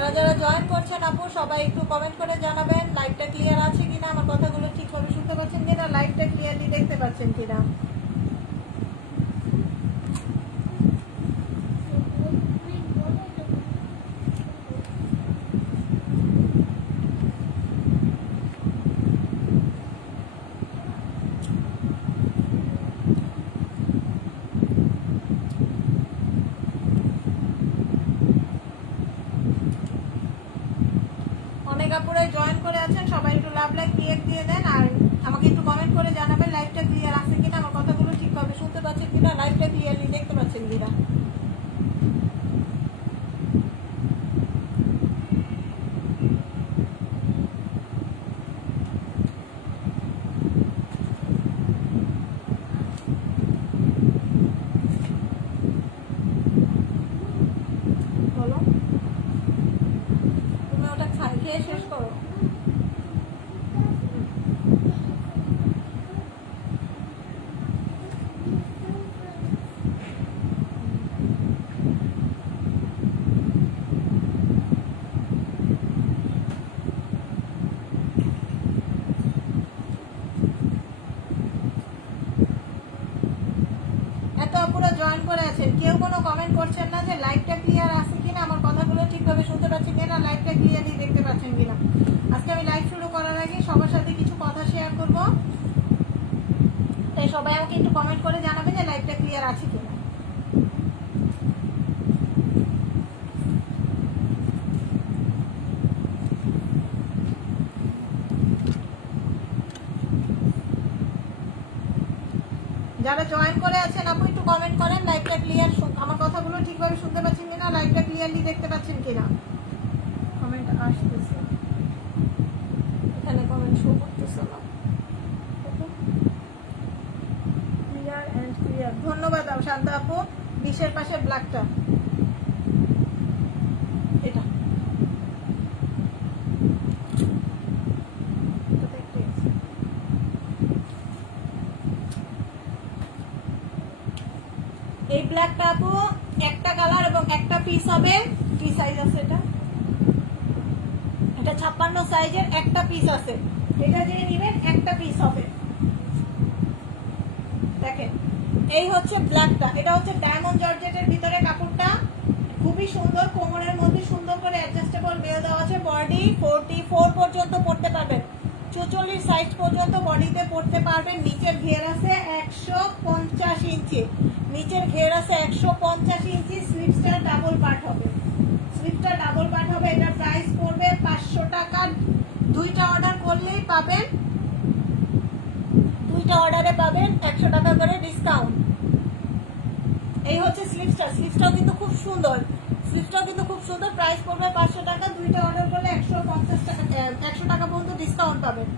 যারা যারা জয়েন করছেন আপু সবাই একটু কমেন্ট করে জানাবেন লাইভটা ক্লিয়ার আছে কিনা, আমার কথাগুলো ঠিকভাবে শুনতে পাচ্ছেন কিনা, লাইভটা ক্লিয়ারলি দেখতে পাচ্ছেন কিনা। অনেক আপুরাই জয়েন করে আছেন, সবাই একটু লাভ লাইক রিয়েক্ট দিয়ে দেন আর আমাকে একটু কমেন্ট করে জানাবেন লাইভটা ক্লিয়ার আছে কিনা, আমার কথাগুলো ঠিকভাবে শুনতে পাচ্ছেন কিনা, লাইভটা ক্লিয়ারলি দেখতে পাচ্ছেন কিনা। বলো, তুমি ওটা খেয়ে শেষ করো। এত আপুরা জয়েন করে আছেন, কেউ কোনো কমেন্ট করছেন না যে লাইভটা ক্লিয়ার আছে কিনা, আমার কথাগুলো ঠিকভাবে শুনতে পাচ্ছেন কিনা, লাইভটা ক্লিয়ারলি দেখতে পাচ্ছেন কিনা। আজকে আমি লাইভ শুরু করার আগে সবার সাথে কিছু কথা শেয়ার করব, তাই সবাই আমাকে একটু কমেন্ট করে জানাবেন যে লাইভটা ক্লিয়ার আছে কিনা। যারা জয়েন করে আছেন আপু একটু কমেন্ট করেন লাইভটা ক্লিয়ার, আমার কথাগুলো ঠিকভাবে শুনতে পাচ্ছেন কিনা, লাইভটা ক্লিয়ারলি দেখতে পাচ্ছেন কিনা। কমেন্ট আসতেছে, এখানে কমেন্ট শো করতেছে না। ক্লিয়ার এন্ড ক্লিয়ার, ধন্যবাদ শান্ত আপু। 20-এর পাশে ব্ল্যাকটা এটা এই ব্ল্যাকটা আপু একটা কালার এবং একটা পিস হবে। কি সাইজ আছে এটা? এটা 56 সাইজের একটা পিস আছে, এটা যে নেবেন একটা পিস হবে। দেখেন এই হচ্ছে ব্ল্যাকটা, এটা হচ্ছে ডায়মন্ড জর্জেটের ভিতরে কাপড়টা খুবই সুন্দর, কোমরের মধ্যে সুন্দর করে অ্যাডজাস্টেবল বেল দেওয়া আছে। বডি 44 পর্যন্ত পড়তে পারবেন, 44 সাইজ পর্যন্ত বডিতে পড়তে পারবেন। নিচের ঘের আছে 150 ইঞ্চি, নিচের ঘের আছে 150 ইঞ্চি। স্লিভসটা ডাবল পার্ট হবে, স্লিভসটা ডাবল পার্ট হবে। এটা প্রাইস পড়বে 500 টাকা। দুইটা অর্ডার করলেই পাবেন, দুইটা অর্ডারে পাবেন 100 টাকা করে ডিসকাউন্ট। এই হচ্ছে স্লিভসটা, স্লিভসটাও কিন্তু খুব সুন্দর, স্লিভসটাও কিন্তু খুব সুন্দর। প্রাইস পড়বে 500 টাকা, দুইটা অর্ডার করলে 150 টাকা 100 টাকা পর্যন্ত ডিসকাউন্ট পাবেন।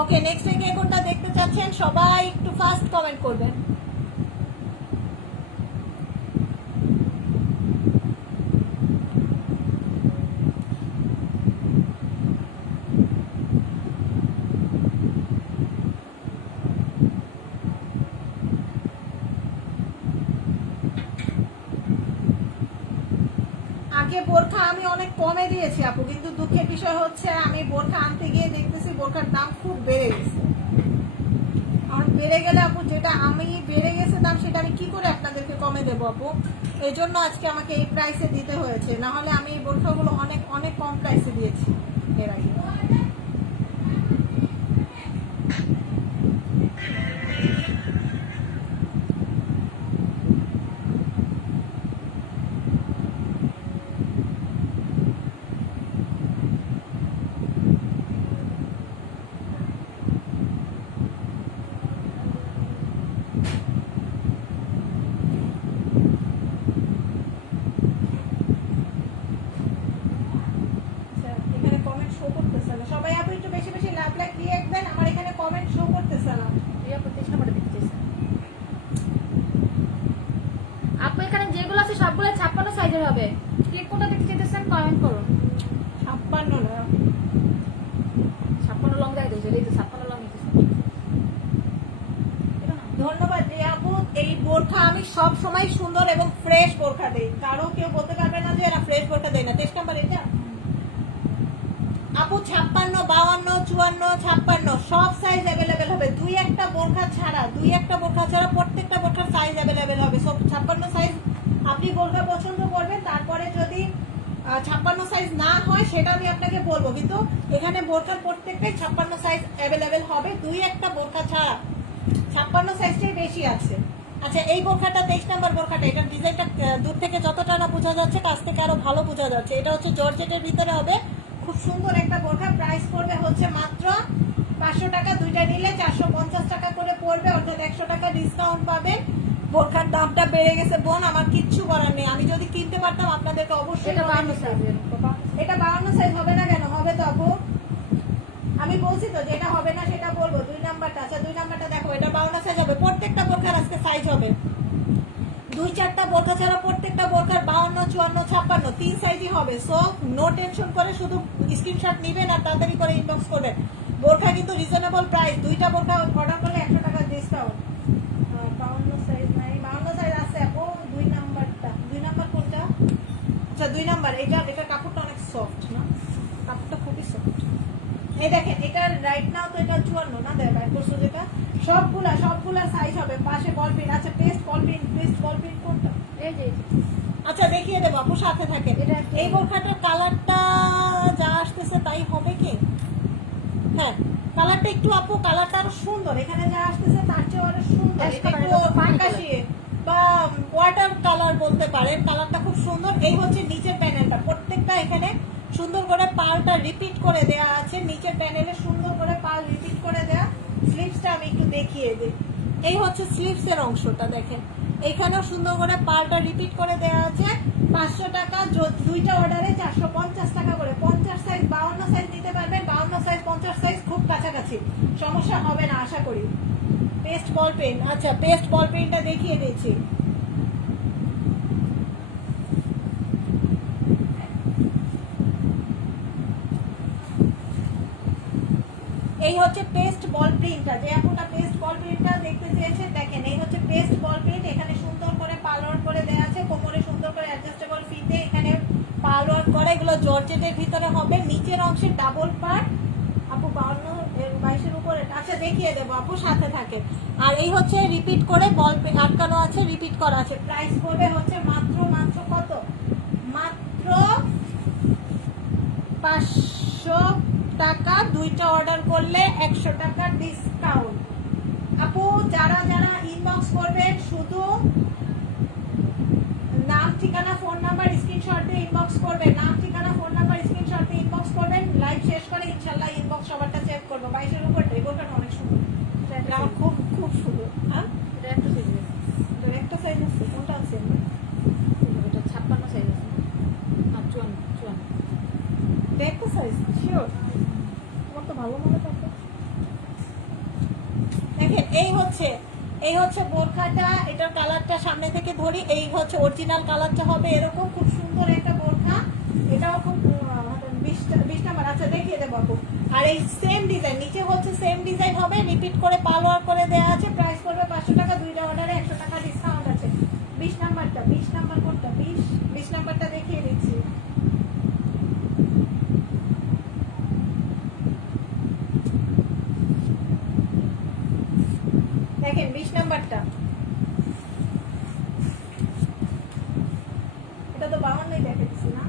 ওকে, নেক্সট কে কোনটা দেখতে চাচ্ছেন সবাই একটু ফাস্ট কমেন্ট করবেন। আগে বোরখা আমি অনেক কমে দিয়েছি আপু, কিন্তু দুঃখের বিষয় হচ্ছে আমি বোরখা আনতে গিয়ে দেখতেছি বোরখার দাম খুব বেড়ে গেছে। আমার বেড়ে গেলে আপু, যেটা আমি বেড়ে গেছে দাম, সেটা আমি কি করে আপনাদেরকে কমে দেবো আপু? এই জন্য আজকে আমাকে এই প্রাইসে দিতে হয়েছে, না হলে আমি এই বোরখাগুলো অনেক অনেক কম প্রাইসে দিয়েছি এর আগে। সবাই আপু একটু বেশি বেশি লাভ লাইক দিয়ে দেন, আমার এখানে কমেন্ট শো করতেছে না। আপু এখানে যেগুলো আছে সবগুলো 56 সাইজের হবে। কে কোনটা দেখতে চাইতেছেন কমেন্ট করুন। 56 না, 56 লং দেখাই দিয়েছে, এই তো 56 লং সব সময় সুন্দর এবং ফ্রেশ বোরখা দেই, কারো কেউ বলতে পারবে না যে এরা ফ্রেশ বোরখা দেয় না। 23 নাম্বার এটা আপু 56, 52, 54, 56 সব সাইজ অ্যাভেলেবেল হবে। দুই একটা বোরখা ছাড়া প্রত্যেকটা বোরখার সাইজ অ্যাভেলেবেল হবে। সব 56 সাইজ আপনি বোরখা পছন্দ করবেন, তারপরে যদি 56 সাইজ না হয় সেটা আমি আপনাকে বলবো, কিন্তু এখানে বোরখার প্রত্যেকটাই 56 সাইজ অ্যাভেলেবেল হবে। দুই একটা বোরখা ছাড়া 56 সাইজটাই বেশি আছে। আচ্ছা, এই বোরখাটা 23 নাম্বার বোরখাটা, এটার ডিজাইনটা দূর থেকে যতটা না বোঝা যাচ্ছে কাছ থেকে আরো ভালো বোঝা যাচ্ছে। এটা হচ্ছে জর্জেটের ভিতরে হবে, খুব সুন্দর একটা বোরখা। প্রাইস পড়বে হচ্ছে মাত্র 500 টাকা, দুইটা নিলে 450 টাকা করে পড়বে, অর্থাৎ 100 টাকা ডিসকাউন্ট পাবেন। বোরখার দামটা বেড়ে গেছে বোন, আমার কিচ্ছু করার নেই। আমি যদি কিনতে পারতাম আপনাদেরকে অবশ্যই এটা 52 সাইজের। এটা 52 সাইজ হবে না কেন? হবে তো আপু, আমি বলছি তো যেটা হবে না সেটা বলবো। 2 নাম্বারটা, আচ্ছা 2 নাম্বারটা দেখো, এটা 52 সাইজ হবে। প্রত্যেকটা বোরখার আজকে সাইজ হবে 2-4টা বোরখা ছাড়া প্রত্যেকটা বোরখার 52, 54, 56 তিন সাইজই হবে। সো নো টেনশন করে শুধু স্ক্রিনশট নেবেন আর তাড়াতাড়ি করে ইনবক্স করবেন। বোরখা কিন্তু রিজনেবল প্রাইস, দুইটা বোরখা অর্ডার করলে 100 টাকা ডিসকাউন্ট। 52 সাইজ নাই, 52 সাইজ আছে আপু। 2 নাম্বারটা, 2 নাম্বার কোনটা? আচ্ছা 2 নাম্বার, এটা কাপড়টা অনেক সফট না, কাপড়টা খুবই সফট। এই দেখেন, এটা রাইট নাও তো এটা 54 না, দেখ বাইর করছো যেটা, সবগুলা সাইজ হবে। পাশে বল প্রিন্ট, আচ্ছা পেস্ট বল প্রিন্ট কোনটা? এই যে আচ্ছা দেখিয়ে দেবো আপু, সাথে থাকে। এটা এই বোরখাটার কালারটা যা আসতেছে তাই হবে কি? হ্যাঁ, কালারটা একটু আপু, কালারটা আরো সুন্দর, এখানে যা আসতেছে তার চেয়ে আরো সুন্দর। এটা একটু আকাশি বা ওয়াটার কালার বলতে পারেন, কালারটা খুব সুন্দর। এই হচ্ছে নিচের প্যানেলটা, প্রত্যেকটা এখানে সুন্দর করে পালটা রিপিট করে দেয়া আছে। নিচের প্যানেলে সুন্দর করে পাল রিপিট করে দেয়া। স্লিভসটা আমি একটু দেখিয়ে দিই। এই হচ্ছে স্লিভসের অংশটা, দেখেন এখানেও সুন্দর করে পালটা রিপিট করে দেয়া আছে। 500 টাকা, দুইটা অর্ডারে 450 টাকা করে। 50 সাইজ 52 সাইজ নিতে পারবেন, 52 সাইজ 50 সাইজ খুব কাছাকাছি, সমস্যা হবে না আশা করি। পেস্ট বল পেন, আচ্ছা পেস্ট বল পেনটা দেখিয়ে দিচ্ছি। এই হচ্ছে পেস্ট বল প্রিন্টটা, যে আপনারা পেস্ট বল প্রিন্টটা দেখতে চেয়েছেন, দেখেন এই হচ্ছে পেস্ট বল প্রিন্ট। এখানে সুন্দর করে পালওয়ার করে দেওয়া আছে, কোমরে সুন্দর করে অ্যাডজাস্টেবল ফিতে এখানে পালওয়ার করা। এগুলো জর্জেটের ভিতরে হবে। নিচের অংশে ডাবল পার্ট আপু 52-22 উপরে, আচ্ছা দেখিয়ে দেবো আপু, সাথে থাকে। আর এই হচ্ছে রিপিট করে বল আটকানো আছে, রিপিট করা আছে। প্রাইস পড়বে হচ্ছে মাত্র কত? মাত্র 500 টাকা, দুইটা অর্ডার করলে 100 টাকা ডিসকাউন্ট। আপু যারা ইনবক্স করবেন শুধু নাম, ঠিকানা, ফোন নাম্বার স্ক্রিনশট দিয়ে ইনবক্স করবেন। নাম, ঠিকানা, ফোন নাম্বার স্ক্রিনশট দিয়ে ইনবক্স করবেন। লাইভ শেষ করে ইনশাআল্লাহ ইনবক্স সবারটা চেক করব। 22 এর উপর টেবিলটা অনেক সুন্দর, এটা আমার খুব সুন্দর। হ্যাঁ, এটা একটা সাইজ আছে, এটা একটা সাইজ আছে, কোনটা আছে? এটা 56 সাইজ আছে না, 54 এটা একটা সাইজ শিওর, তোমার তো ভালো মনে থাকে। দেখেন এই হচ্ছে বোরখাটা, এটার কালারটা সামনে থেকে ধরি। এই হচ্ছে অরিজিনাল কালারটা হবে এরকম, খুব সুন্দর একটা বোরখা। এটাও খুব 20 নাম্বার, আচ্ছা দেখিয়ে দেবো আপু। আর এই সেম ডিজাইন, নিচে হচ্ছে সেম ডিজাইন হবে, রিপিট করে পালোয়ার করে দেওয়া আছে। প্রাইস পড়বে 500 টাকা, দুইটা অর্ডারে 100 টাকা ডিসকাউন্ট আছে। 20 নাম্বারটা, 20 নাম্বার কোনটা? 20 নাম্বারটা দেখিয়ে দিচ্ছি। দেখেন 20 নাম্বারটা, এটা তো 52 দেখাচ্ছি না।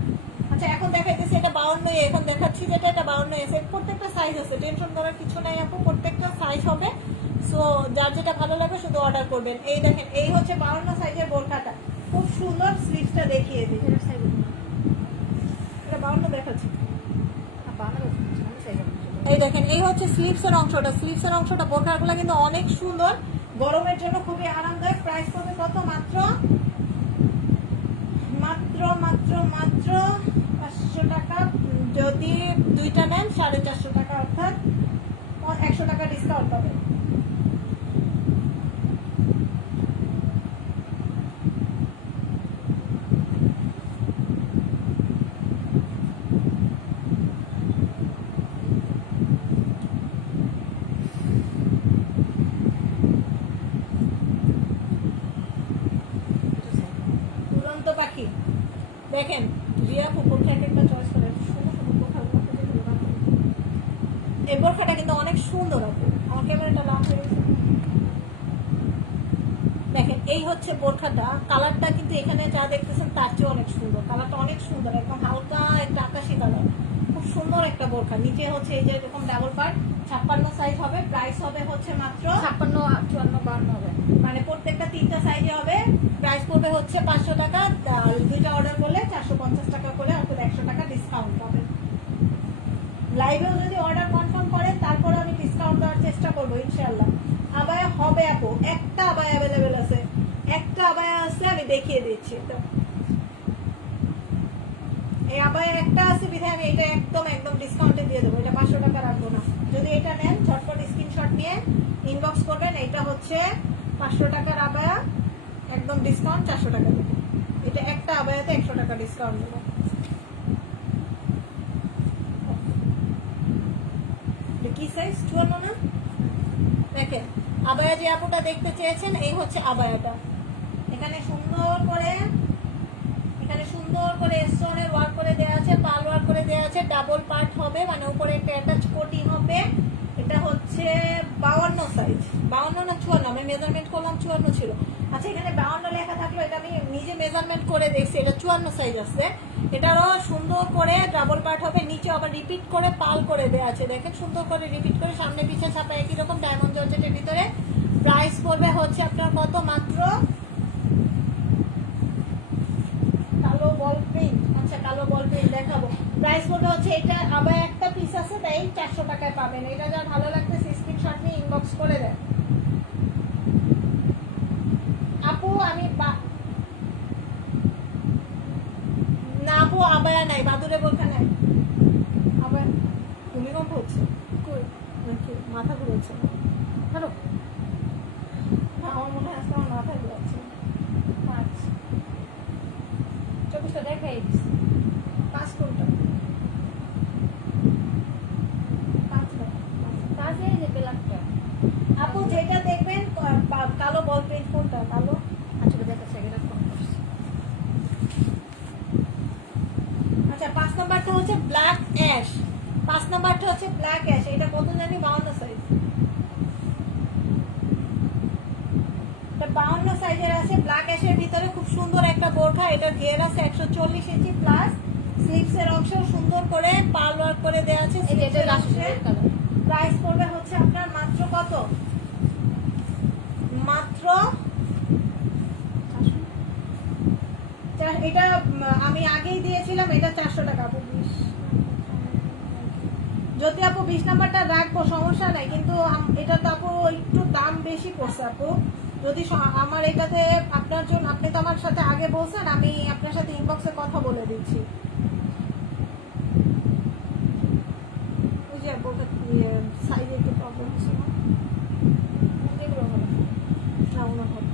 আচ্ছা এখন দেখাইতেছি এটা 52, এখন দেখাচ্ছি যেটা এটা 52 এসে। প্রত্যেকটা সাইজ আছে, টেনশন করার কিছু নাই আপু, প্রত্যেকটা সাইজ হবে। সো যার যেটা ভালো লাগে শুধু অর্ডার করবেন। এই দেখেন এই হচ্ছে 52 সাইজের বোরখাটা, খুব সুন্দর। স্লিভসটা দেখিয়ে দিই, এটা সাইজ এটা 52 দেখাচ্ছি। না, 52 সাইজ আছে। এই দেখেন এই হচ্ছে স্লিভসের অংশটা বোরখাগুলো কিন্তু অনেক সুন্দর, গরমের জন্য খুবই আরামদায়ক। প্রাইস পড়বে কত? মাত্র 500 টাকা। যদি দুইটা নেন 450 টাকা, অর্থাৎ 100 টাকা ডিসকাউন্ট পাবেন। এই বোরখাটা কিন্তু অনেক সুন্দর আপু, আমার ক্যামেরাটা লাভ হয়ে গেছে। দেখেন এই হচ্ছে বোরখাটা, কালারটা কিন্তু এখানে যা দেখতেছেন তার চেয়ে অনেক সুন্দর, কালারটা অনেক সুন্দর, একদম হালকা একটা আকাশি কালার, খুব সুন্দর একটা বোরখা। নিচে হচ্ছে এই যে এরকম ডাবল পার্ট, 56 সাইজ হবে, প্রাইস হবে হচ্ছে মাত্র 56, 54, 52 হবে। মানে প্রত্যেকটা 3টা সাইজে হবে। প্রাইস পড়বে হচ্ছে 500 টাকা, আর 2টা অর্ডার করলে 450 টাকা করে, অর্থাৎ 100 টাকা ডিসকাউন্ট পাবেন। লাইভেও যদি অর্ডার কনফার্ম করেন তারপরে আমি ডিসকাউন্ট দেওয়ার চেষ্টা করবো ইনশাআল্লাহ। আবায়া হবে আপু, একটা আবায়া অ্যাভেলেবেল আছে, একটা আবায়া আছে, আমি দেখিয়ে দিচ্ছি। তো এই আবায়া একটা আছে বিধায় আমি এটা একদম একদম ডিসকাউন্টে দিয়ে দেবো, এটা 500 টাকা রাখবো না। যদি এটা নেন ঝটপট স্ক্রিনশট নিয়ে ইনবক্স করবেন। এটা হচ্ছে 500 টাকার আবায়া, একদম ডিসকাউন্ট 400 টাকা দেবো। এটা একটা আবায়াতে 100 টাকা ডিসকাউন্ট দেবো। কি সাইজ 54 না? দেখেন আবায়া যে আপুটা দেখতে চেয়েছেন, এই হচ্ছে আবায়াটা। এখানে সুন্দর করে স্টোনের ওয়ার্ক করে দেওয়া আছে, পাল ওয়ার্ক করে দেওয়া আছে, ডাবল পার্ট হবে, মানে উপরে একটা অ্যাটাচ কোটি হবে। এটা হচ্ছে 52 সাইজ, 52 না 54, আমি মেজারমেন্ট করলাম 54 ছিল। আচ্ছা এখানে 52 লেখা থাকলো, এটা আমি নিজে মেজারমেন্ট করে দেখছি, এটা 54 সাইজ আছে। এটারও সুন্দর করে ডাবল পার্ট হবে, নিচে আবার রিপিট করে পাল করে দেওয়া আছে। দেখেন সুন্দর করে রিপিট করে, সামনে পিছে ছাপা একই রকম, ডায়মন্ড জর্জেটের ভিতরে। প্রাইস পড়বে হচ্ছে আপনার কত, মাত্র কালো বল প্রিন্ট। আচ্ছা কালো বল প্রিন্ট দেখাবো, প্রাইস পড়বে হচ্ছে, এটা আবার একটা পিস আছে তাই 400 টাকায় পাবেন। এটা যা ভালো লাগতেছে স্ক্রিনশট নিয়ে ইনবক্স করে দেন আপু। আমি না আপু আবায়া নাই, বাদুরে বোরখা নাই। আবার ভূমিকম্প হচ্ছে, কই? নাকি মাথা ঘুরেছে? হ্যালো, না আমার মনে হয় আজকে আমার মাথা ঘুরাচ্ছে। 5 24টা দেখাই দিছি। 5 কোনটা? 5 না 5 এই যে ব্ল্যাকটা। আপু যেটা দেখবেন কালো বল প্রিন্ট কোনটা কালো? আচ্ছা দেখাচ্ছি, এটা ফোন করছি। আচ্ছা 5 নাম্বারটা হচ্ছে ব্ল্যাক অ্যাশ, 5 নাম্বারটা হচ্ছে ব্ল্যাক অ্যাশ। এটা কত জানি 52 সাইজ, এটা 52 সাইজের আছে, ব্ল্যাক অ্যাশের ভিতরে খুব সুন্দর একটা বোরখা। এটা ঘের আছে 140 ইঞ্চি প্লাস, স্লিভসের অংশ সুন্দর করে পাল ওয়ার্ক করে দেওয়া আছে। এই যে এটা স্লিভসের লাস্ট অংশে কালার। প্রাইস পড়বে হচ্ছে আপনার মাত্র কত, মাত্র এটা আমি আগেই দিয়েছিলাম, এটা 400 টাকা আপু। 20 যদি আপু 20 নাম্বারটা রাখবো সমস্যা নাই, কিন্তু এটা তো আপু একটু দাম বেশি পড়ছে আপু। যদি আমার এটাতে আপনার জন্য, আপনি তো আমার সাথে আগে বলছেন, আমি আপনার সাথে ইনবক্সে কথা বলে দিচ্ছি। ওই যে সাইজে একটু প্রবলেম হচ্ছে না, এগুলো হলো না ওনার হবে।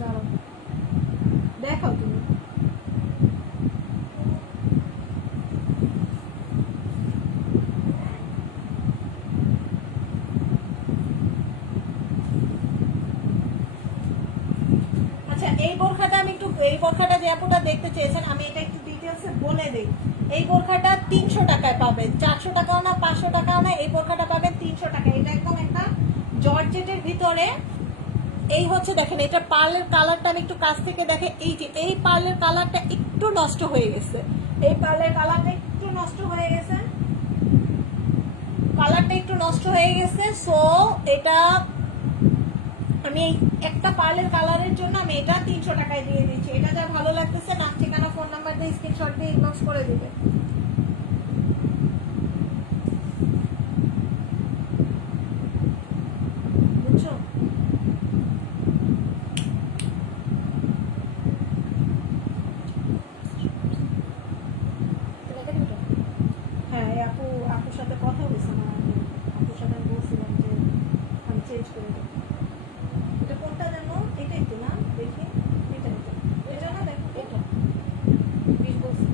দাঁড়াও, দেখাও তুমি। আচ্ছা এই বোরখাটা আমি একটু, এই বোরখাটা যে আপুটা দেখতে চেয়েছেন, আমি এটা একটু ডিটেলসে বলে দিই। এই বোরখাটা 300 টাকায় পাবেন, 400 টাকাও না 500 টাকাও না, এই বোরখাটা পাবেন 300 টাকা। এটা একদম একটা জর্জেটের ভিতরে। এই হচ্ছে দেখেন, এটা পার্লের কালারটা আমি একটু কাছ থেকে দেখে, এই যে এই পার্লের কালারটা একটু নষ্ট হয়ে গেছে, এই পার্লের কালারটা একটু নষ্ট হয়ে গেছে, কালারটা একটু নষ্ট হয়ে গেছে। সো এটা আমি এই একটা পার্লের কালারের জন্য আমি এটা 300 টাকায় দিয়ে দিচ্ছি। এটা যা ভালো লাগতেছে, নাম ঠিকানা ফোন নাম্বার দিয়ে স্ক্রিনশট দিয়ে ইনবক্স করে দিবে। বুঝছো? রেখে দিবি তো? হ্যাঁ এই আপুর সাথে কথা বলছে না, আপুর সাথে আমি বলছিলাম যে আমি চেঞ্জ করে দেবো। এটা কোনটা জানো? এটাই তো না, দেখি এটা এটা এটা না, দেখো এটা 20 বলছি।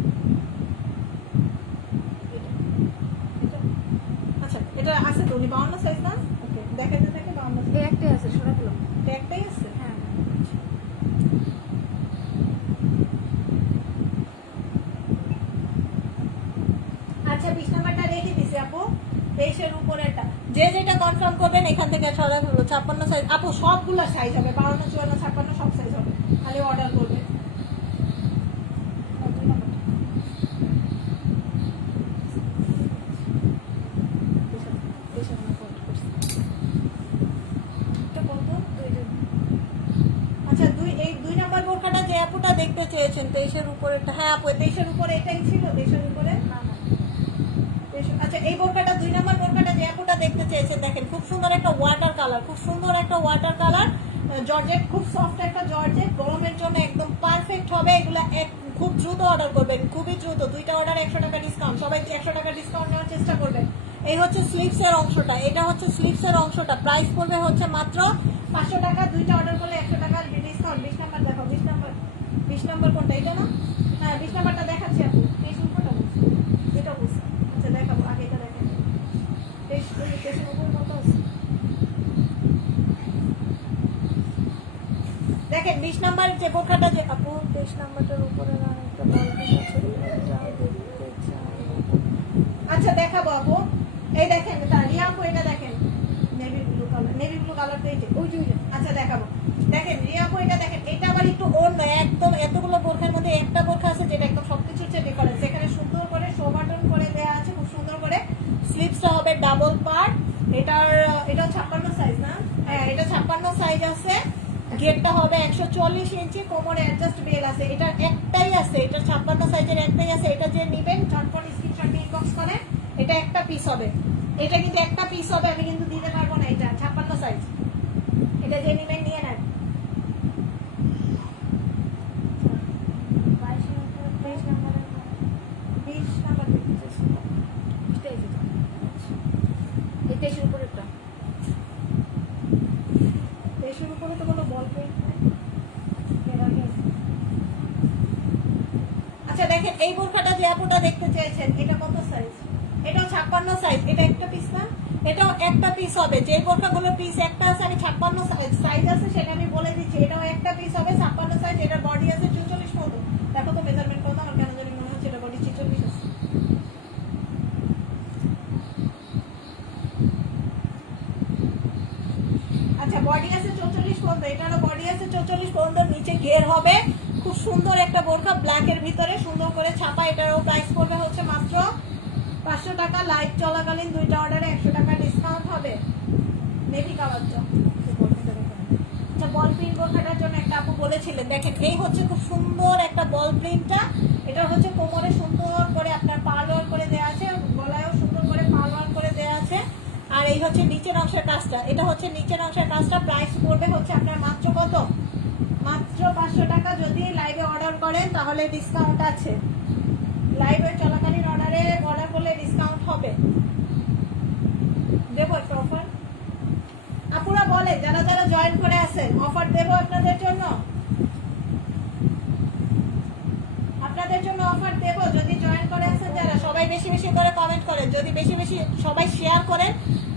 থেকে ছড়া হলো 56 সাইজ আপু, সবগুলো সাইজ হবে, 52, 54, 56 সব সাইজ হবে, খালি অর্ডার করবে। আচ্ছা, এই 2 নাম্বার বোরখাটা যে আপুটা দেখতে চেয়েছেন 23-এর উপরে, হ্যাঁ আপু 23-এর উপরে এটাই ছিল, 23-এর উপরে। আচ্ছা, এই বোরখাটা 2 নাম্বার বোরখাটা যে আপুটা দেখতে চেয়েছেন, দেখেন খুব সুন্দর একটা ওয়াটার কালার, খুব সুন্দর একটা ওয়াটার কালার, জর্জেট, খুব সফট একটা জর্জেট, গরমের জন্য একদম পারফেক্ট হবে। এগুলা খুব দ্রুত অর্ডার করবেন, খুবই দ্রুত, 2টা অর্ডার 100 টাকা ডিসকাউন্ট, সবাই 100 টাকা ডিসকাউন্ট নেওয়ার চেষ্টা করবেন। এই হচ্ছে স্লিভসের অংশটা, এটা হচ্ছে স্লিভসের অংশটা, প্রাইস পড়বে হচ্ছে মাত্র 500 টাকা, 2টা অর্ডার করলে 100 টাকা ডিসকাউন্ট। 20 নাম্বার দেখো, 20 নাম্বার কোনটা, এটা না? হ্যাঁ 20 নাম্বারটা দেখাচ্ছি আপু, এই উপরটা বুঝছি, এটা বুঝছি। আচ্ছা দেখাবো, আগে এটা দেখেন, 23-এর উপর কত আছে দেখেন। 20 নাম্বার যে বোরখাটা যে আপু, 23 নাম্বারটার উপরে না একটা বালতি আছে, এটা দেখতে চাই। আচ্ছা দেখাবো আপু, এই দেখেন রিয়া আপু, এটা দেখেন navy blue colour, navy blue কালারটা এই যে ওই যে। আচ্ছা দেখাবো, দেখেন রিয়া আপু, এটা দেখেন, এটা আবার একটু অন্য, একদম এতগুলো বোরখার মধ্যে একটা বোরখা আছে যেটা একদম সবকিছুর চেয়ে ডিফারেন্স। এখানে সুন্দর করে শো বাটন করে দেওয়া আছে, খুব সুন্দর করে। স্লিভসটা হবে ডাবল পার্ট, এটা 56 সাইজ না? হ্যাঁ এটা 56 সাইজ আছে। গেটটা হবে 140 ইঞ্চি, কোমরে অ্যাডজাস্ট বেল আছে, এটা একটাই আছে, এটা 56 সাইজের একটাই আছে। এটা যে নেবেন ঝটপট স্ক্রিনশট নিয়ে ইনবক্স করে, এটা একটা পিস হবে, এটা কিন্তু একটা পিস হবে, আমি কিন্তু দিতে পারবো না, এটা 56 সাইজ, এটা যে নেবেন নিয়ে নেন। 20 নাম্বার দেখতেছি, এটার উপরেরটা 23-এর উপরে তো কোনো বল পেইন্ট নাই। আচ্ছা দেখেন, এই বোরখাটা যে আপুটা দেখতে চেয়েছেন, এটা কত সাইজ? এটাও 56 সাইজ, এটা একটা পিস না? এটাও একটা পিস হবে। যে বোরখাগুলো পিস একটা আছে, আমি 56 সাইজ আছে সেটা আমি বলে দিচ্ছি, এটাও একটা পিস হবে 56 সাইজ। এটার বডি আছে 44 মতো, দেখো তো মেজারমেন্ট কত, আমার কেন জানি মনে হচ্ছে এটা বডি 46 আছে। আচ্ছা বডি আছে 44 পর্যন্ত, এটারও বডি আছে 44 পর্যন্ত, নিচে ঘের হবে। খুব সুন্দর একটা বোরখা, ব্ল্যাকের ভিতরে সুন্দর করে ছাপা। এটারও প্রাইস পড়বে হচ্ছে মাত্র 500 টাকা। লাইভ চলাকালীন 2টা অর্ডারে 100 টাকা ডিসকাউন্ট হবে। নেভি কালারটা, আচ্ছা বল প্রিন্ট বোরখাটার জন্য একটা আপু বলেছিলেন, দেখেন এই হচ্ছে খুব সুন্দর একটা বল প্রিন্টটা। এটা হচ্ছে কোমরে সুন্দর করে আপনার পার্ল ওয়ার্ক করে দেওয়া আছে, গলায়ও সুন্দর করে পার্ল ওয়ার্ক করে দেওয়া আছে। আর এই হচ্ছে নিচের অংশের কাজটা, এটা হচ্ছে নিচের অংশের কাজটা। প্রাইস পড়বে হচ্ছে আপনার মাত্র কত? মাত্র 500 টাকা। যদি লাইভে অর্ডার করেন তাহলে ডিসকাউন্ট আছে, লাইভে চলাকালীন অর্ডার করলে ডিসকাউন্ট হবে। দেবো একটা অফার, আপুরা বলে যারা যারা জয়েন করে আছেন, অফার দেবো আপনাদের জন্য, আপনাদের জন্য অফার দেবো। যদি জয়েন করে আছেন যারা, সবাই বেশি বেশি করে কমেন্ট করেন, যদি বেশি বেশি সবাই শেয়ার করেন,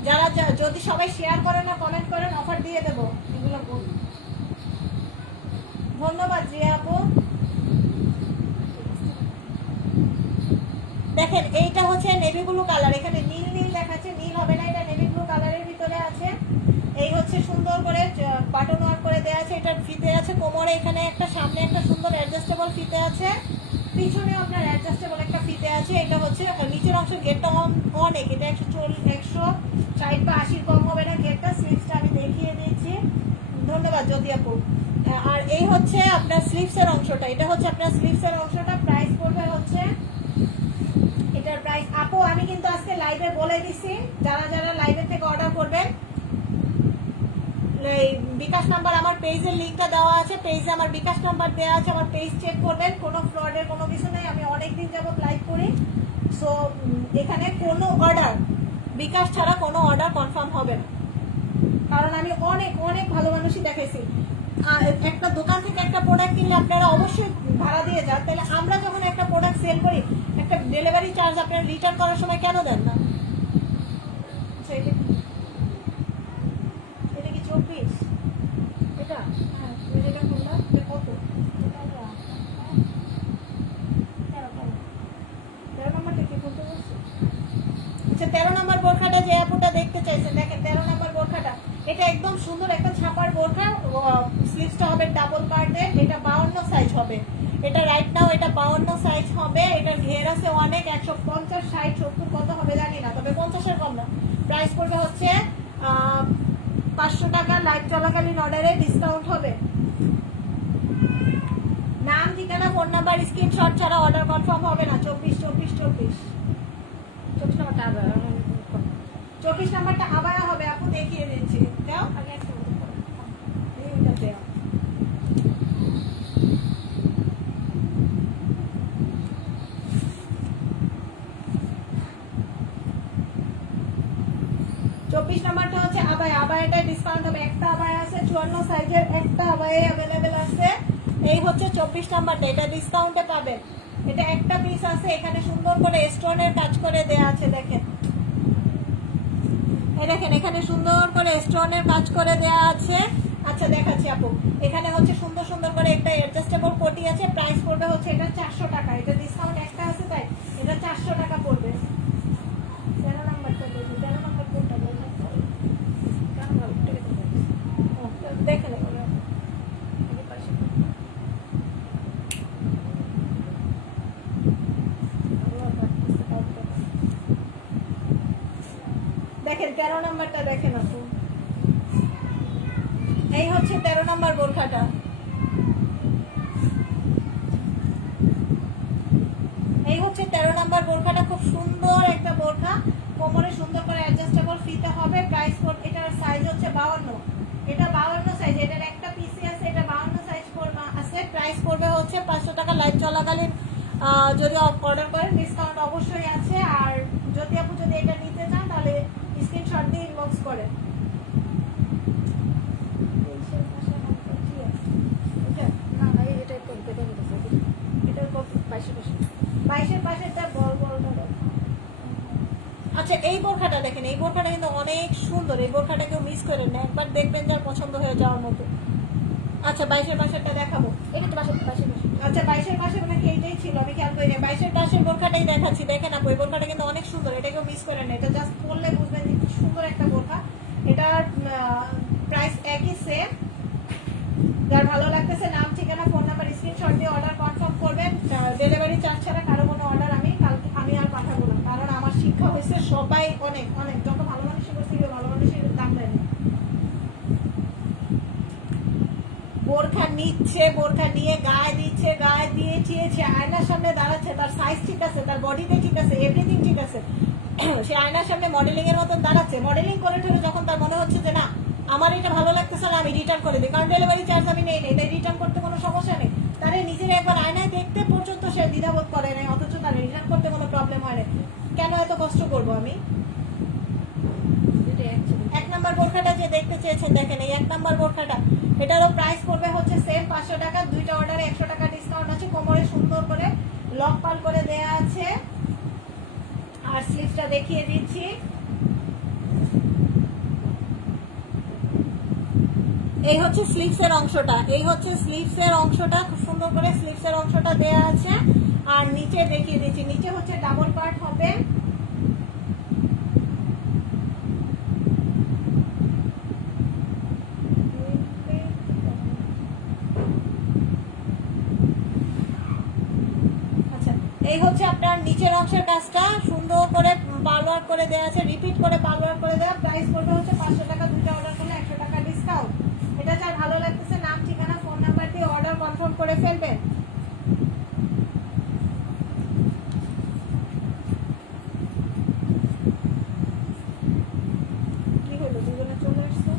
যারা যদি সবাই শেয়ার করেন না কমেন্ট করেন, অফার দিয়ে দেবো। এগুলো বলুন। ধন্যবাদ জিয়া আপু। দেখেন এইটা হচ্ছে নেভি ব্লু কালার, এখানে নীল নীল দেখাচ্ছে, নীল হবে না, এটা নেভি ব্লু কালারের ভিতরে আছে। এই হচ্ছে সুন্দর করে বাটন ওয়ার্ক করে দেওয়া আছে, এটার ফিতে আছে কোমরে, এখানে একটা সামনে একটা সুন্দর অ্যাডজাস্টেবল ফিতে আছে, পিছনে আপনার অ্যাডজাস্টেবল একটা ফিতে আছে। এটা হচ্ছে নিচের অংশ, গেটটা অনেক, এটা 160 বা 80 কম হবে না গেটটা। স্লিভসটা আমি দেখিয়ে দিচ্ছি, ধন্যবাদ জ্যোতি আপু। আর এই হচ্ছে আপনার স্লিভসের অংশটা, এটা হচ্ছে আপনার স্লিভসের অংশটা। প্রাইস পড়বে হচ্ছে, এটার প্রাইস আপু আমি কিন্তু আজকে লাইভে বলে দিছি, যারা যারা লাইভে থেকে অর্ডার করবেন, বিকাশ নাম্বার আমার পেজের লিঙ্কটা দেওয়া আছে, পেজে আমার বিকাশ নাম্বার দেওয়া আছে, আমার পেজ চেক করবেন, কোনো ফ্রডের কোনো কিছু নেই। আমি অনেকদিন যাবত লাইভ করি, সো এখানে কোনো অর্ডার বিকাশ ছাড়া কোনো অর্ডার কনফার্ম হবে না, কারণ আমি অনেক অনেক ভালো মানুষই দেখাইছি। একটা দোকান থেকে একটা প্রোডাক্ট কিনলে আপনারা অবশ্যই ভাড়া দিয়ে যান, তাহলে আমরা যখন একটা প্রোডাক্ট সেল করি, একটা ডেলিভারি চার্জ আপনারা রিটার্ন করার সময় কেন দেন না? এটা কি 24? এটা হ্যাঁ, তুমি যেটা বললাম কত? 13 নম্বরটা কি বলতে বলছো? আচ্ছা 13 নম্বর বোরখাটা যে আপুটা দেখতে চাইছেন, দেখেন 13 নম্বর বোরখাটা, স্লিভসটা হবে ডাবল পার্টের, এটা 52 সাইজ হবে। এটা রাইট নাও এটা 52 সাইজ হবে। এটার ঘের আছে অনেক, 150 60 70 কত হবে জানি না, তবে 50 এর কম না। প্রাইস পড়বে হচ্ছে 500 টাকা। লাইভ চলাকালীন অর্ডারে ডিসকাউন্ট হবে। নাম ঠিকানা ফোন নাম্বার স্ক্রিনশট ছাড়া অর্ডার কনফার্ম হবে না। 24 24 24 24 নাম্বারটা আবার 24 নাম্বারটা আবার হবে, আপু দেখিয়ে দিচ্ছি। দাও আগে একটা এইটা দাও। চব্বিশ নাম্বারটা হচ্ছে আবায়া। আবায়াটা ডিসকাউন্ট হবে। একটা আবায়া আছে 54 সাইজের, একটা আবায়া অ্যাভেলেবেল আছে। এই হচ্ছে 24 নাম্বারটা, এটা ডিসকাউন্টে পাবেন। এটা একটা পিস আছে, এখানে সুন্দর করে স্টোনের কাজ করে দেয়া আছে। দেখেন এই দেখেন এখানে সুন্দর করে স্টোনের কাজ করে দেয়া আছে। আচ্ছা দেখাচ্ছি আপু, এখানে হচ্ছে সুন্দর সুন্দর করে একটা অ্যাডজাস্টেবল কোটি আছে। প্রাইস পড়বে হচ্ছে এটা 400 টাকা। এটা ডিসকাউন্ট একটা আছে তাই এটা 400 টাকা পড়বে। 13 নাম্বারটা দেখুন, 13 নাম্বার কোনটা বলুন? দেখে নেবো দেখেন 13 নাম্বারটা দেখেন আপু। এই হচ্ছে 13 নাম্বার বোরখাটা। এই হচ্ছে 13 নাম্বার বোরখাটা, খুব সুন্দর একটা বোরখা। কোমরে সুন্দর করে অ্যাডজাস্টেবল ফিতে হবে। প্রাইস এটার সাইজ হচ্ছে 52। এটা 52 সাইজ, এটার একটা পিসি আছে, এটা 52 সাইজ আছে। প্রাইস পড়বে হচ্ছে 500 টাকা। লাইভ চলাকালীন যদি অর্ডার করেন ডিসকাউন্ট অবশ্যই আছে। আর যদি আপু যদি এটা নিতে চান তাহলে স্ক্রিনশট দিয়ে ইনবক্স করেন। না ভাই এটা করবে দেন এটার কপি 22 পাশেরটা বল বল। আচ্ছা এই বোরখাটা দেখেন, এই বোরখাটা কিন্তু অনেক সুন্দর। এই বোরখাটা কেউ মিস করেন না, একবার দেখবেন যার পছন্দ হয়ে যাওয়ার মতো। আচ্ছা 22 পাশেরটা দেখাবো। এটা তো 22 আচ্ছা 22 পাশে নাকি এইটাই ছিল, আমি খেয়াল করি না। 22 পাশের বোরখাটাই দেখাচ্ছি। দেখেন আপু এই বোরখাটা কিন্তু অনেক সুন্দর, এটা কেউ মিস করেন না। এটা জাস্ট পরলে বুঝবেন যে কি সুন্দর একটা বোরখা। এটার প্রাইস একই সেম। যার ভালো লাগতেছে নাম ঠিকানা ফোন নাম্বার স্ক্রিনশট দিয়ে অর্ডার কনফার্ম করবেন। ডেলিভারি চার্জ ছাড়া কারো কোনো অর্ডার আমি আর পাঠাবো না, কারণ আমার শিক্ষা হয়েছে সবাই অনেক অনেক যত ভালো মানুষের কাছে ভালো মানুষের দাম দেয় না। বোরখা নিচ্ছে, বোরখা নিয়ে গায়ে দিচ্ছে, গায়ে দিয়ে চিয়েছে, আয়নার সামনে দাঁড়াচ্ছে, তার সাইজ ঠিক আছে, তার বডিতে ঠিক আছে, এভরিথিং ঠিক আছে। সে আয়নার সামনে মডেলিং এর মতন দাঁড়াচ্ছে। মডেলিং করে ঠেলে যখন তার মনে হচ্ছে যে না আমার এটা ভালো লাগতেছে না, আমি রিটার্ন করে দিই, কারণ ডেলিভারি চার্জ আমি নেই, এটা রিটার্ন করতে কোনো সমস্যা নেই। তারে নিজের একবার আয়নায় দেখতে পর্যন্ত সে দ্বিধাবোধ করে নাই, অথচ তার রিটার্ন করতে কোনো প্রবলেম হয় না। কেন এত কষ্ট করবো আমি? এক নাম্বার বোরখাটা যে দেখতে চেয়েছেন দেখেন, এই 1 নাম্বার বোরখাটা, এটারও প্রাইস পড়বে হচ্ছে সেম 500 টাকা। দুইটা অর্ডারে 100 টাকা ডিসকাউন্ট আছে। কোমরে সুন্দর করে লক পাল করে দেয়া আছে। আর স্লিভসটা দেখিয়ে দিচ্ছি। এই হচ্ছে স্লিভসের অংশটা, এই হচ্ছে স্লিভসের অংশটা, খুব সুন্দর করে স্লিভসের অংশটা দেয়া আছে। আর নিচে দেখিয়ে দিচ্ছি, নিচে হচ্ছে ডাবল পার্ট হবে। এই হচ্ছে আপনার নিচের অংশের কাজটা, সুন্দর করে পালওয়ার করে দেওয়া আছে, রিপিট করে পালওয়ার করে দেওয়া। প্রাইস পড়বে হচ্ছে 500 টাকা। দুইটা অর্ডার করলে 100 টাকা ডিসকাউন্ট। এটা যার ভালো লাগতেছে নাম ঠিকানা ফোন নাম্বার দিয়ে অর্ডার কনফার্ম করে ফেলবেন। কি হলো, দুজনে চলে আসছে?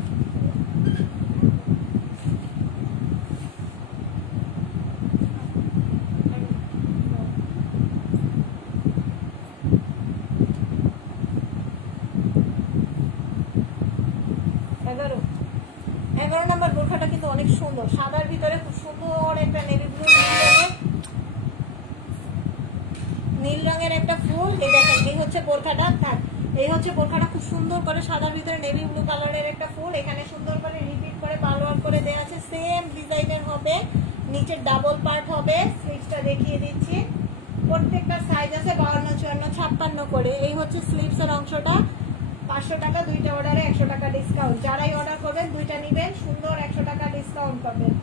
এগারো নাম্বার বোরখাটা কিন্তু অনেক সুন্দর, সাদার ভিতরে খুব সুন্দর একটা নেভি ব্লু নীল রঙের একটা ফুল। এই দেখেন এই হচ্ছে বোরখাটা, থাক এই হচ্ছে বোরখাটা, খুব সুন্দর করে সাদার ভিতরে নেভি ব্লু কালারের একটা ফুল। এখানে সুন্দর করে রিপিট করে পালওয়ার করে দেওয়া আছে, সেম ডিজাইনের হবে। নিচের ডাবল পার্ট হবে। স্লিভসটা দেখিয়ে দিচ্ছি, প্রত্যেকটা সাইজ আছে 52 54 56 করে। এই হচ্ছে স্লিভসের অংশটা। 500 টাকা। দুইটা অর্ডারে 100 টাকা ডিসকাউন্ট। যারাই অর্ডার করবেন দুইটা নিবেন, সুন্দর 100 টাকা ডিসকাউন্ট। পাবেন।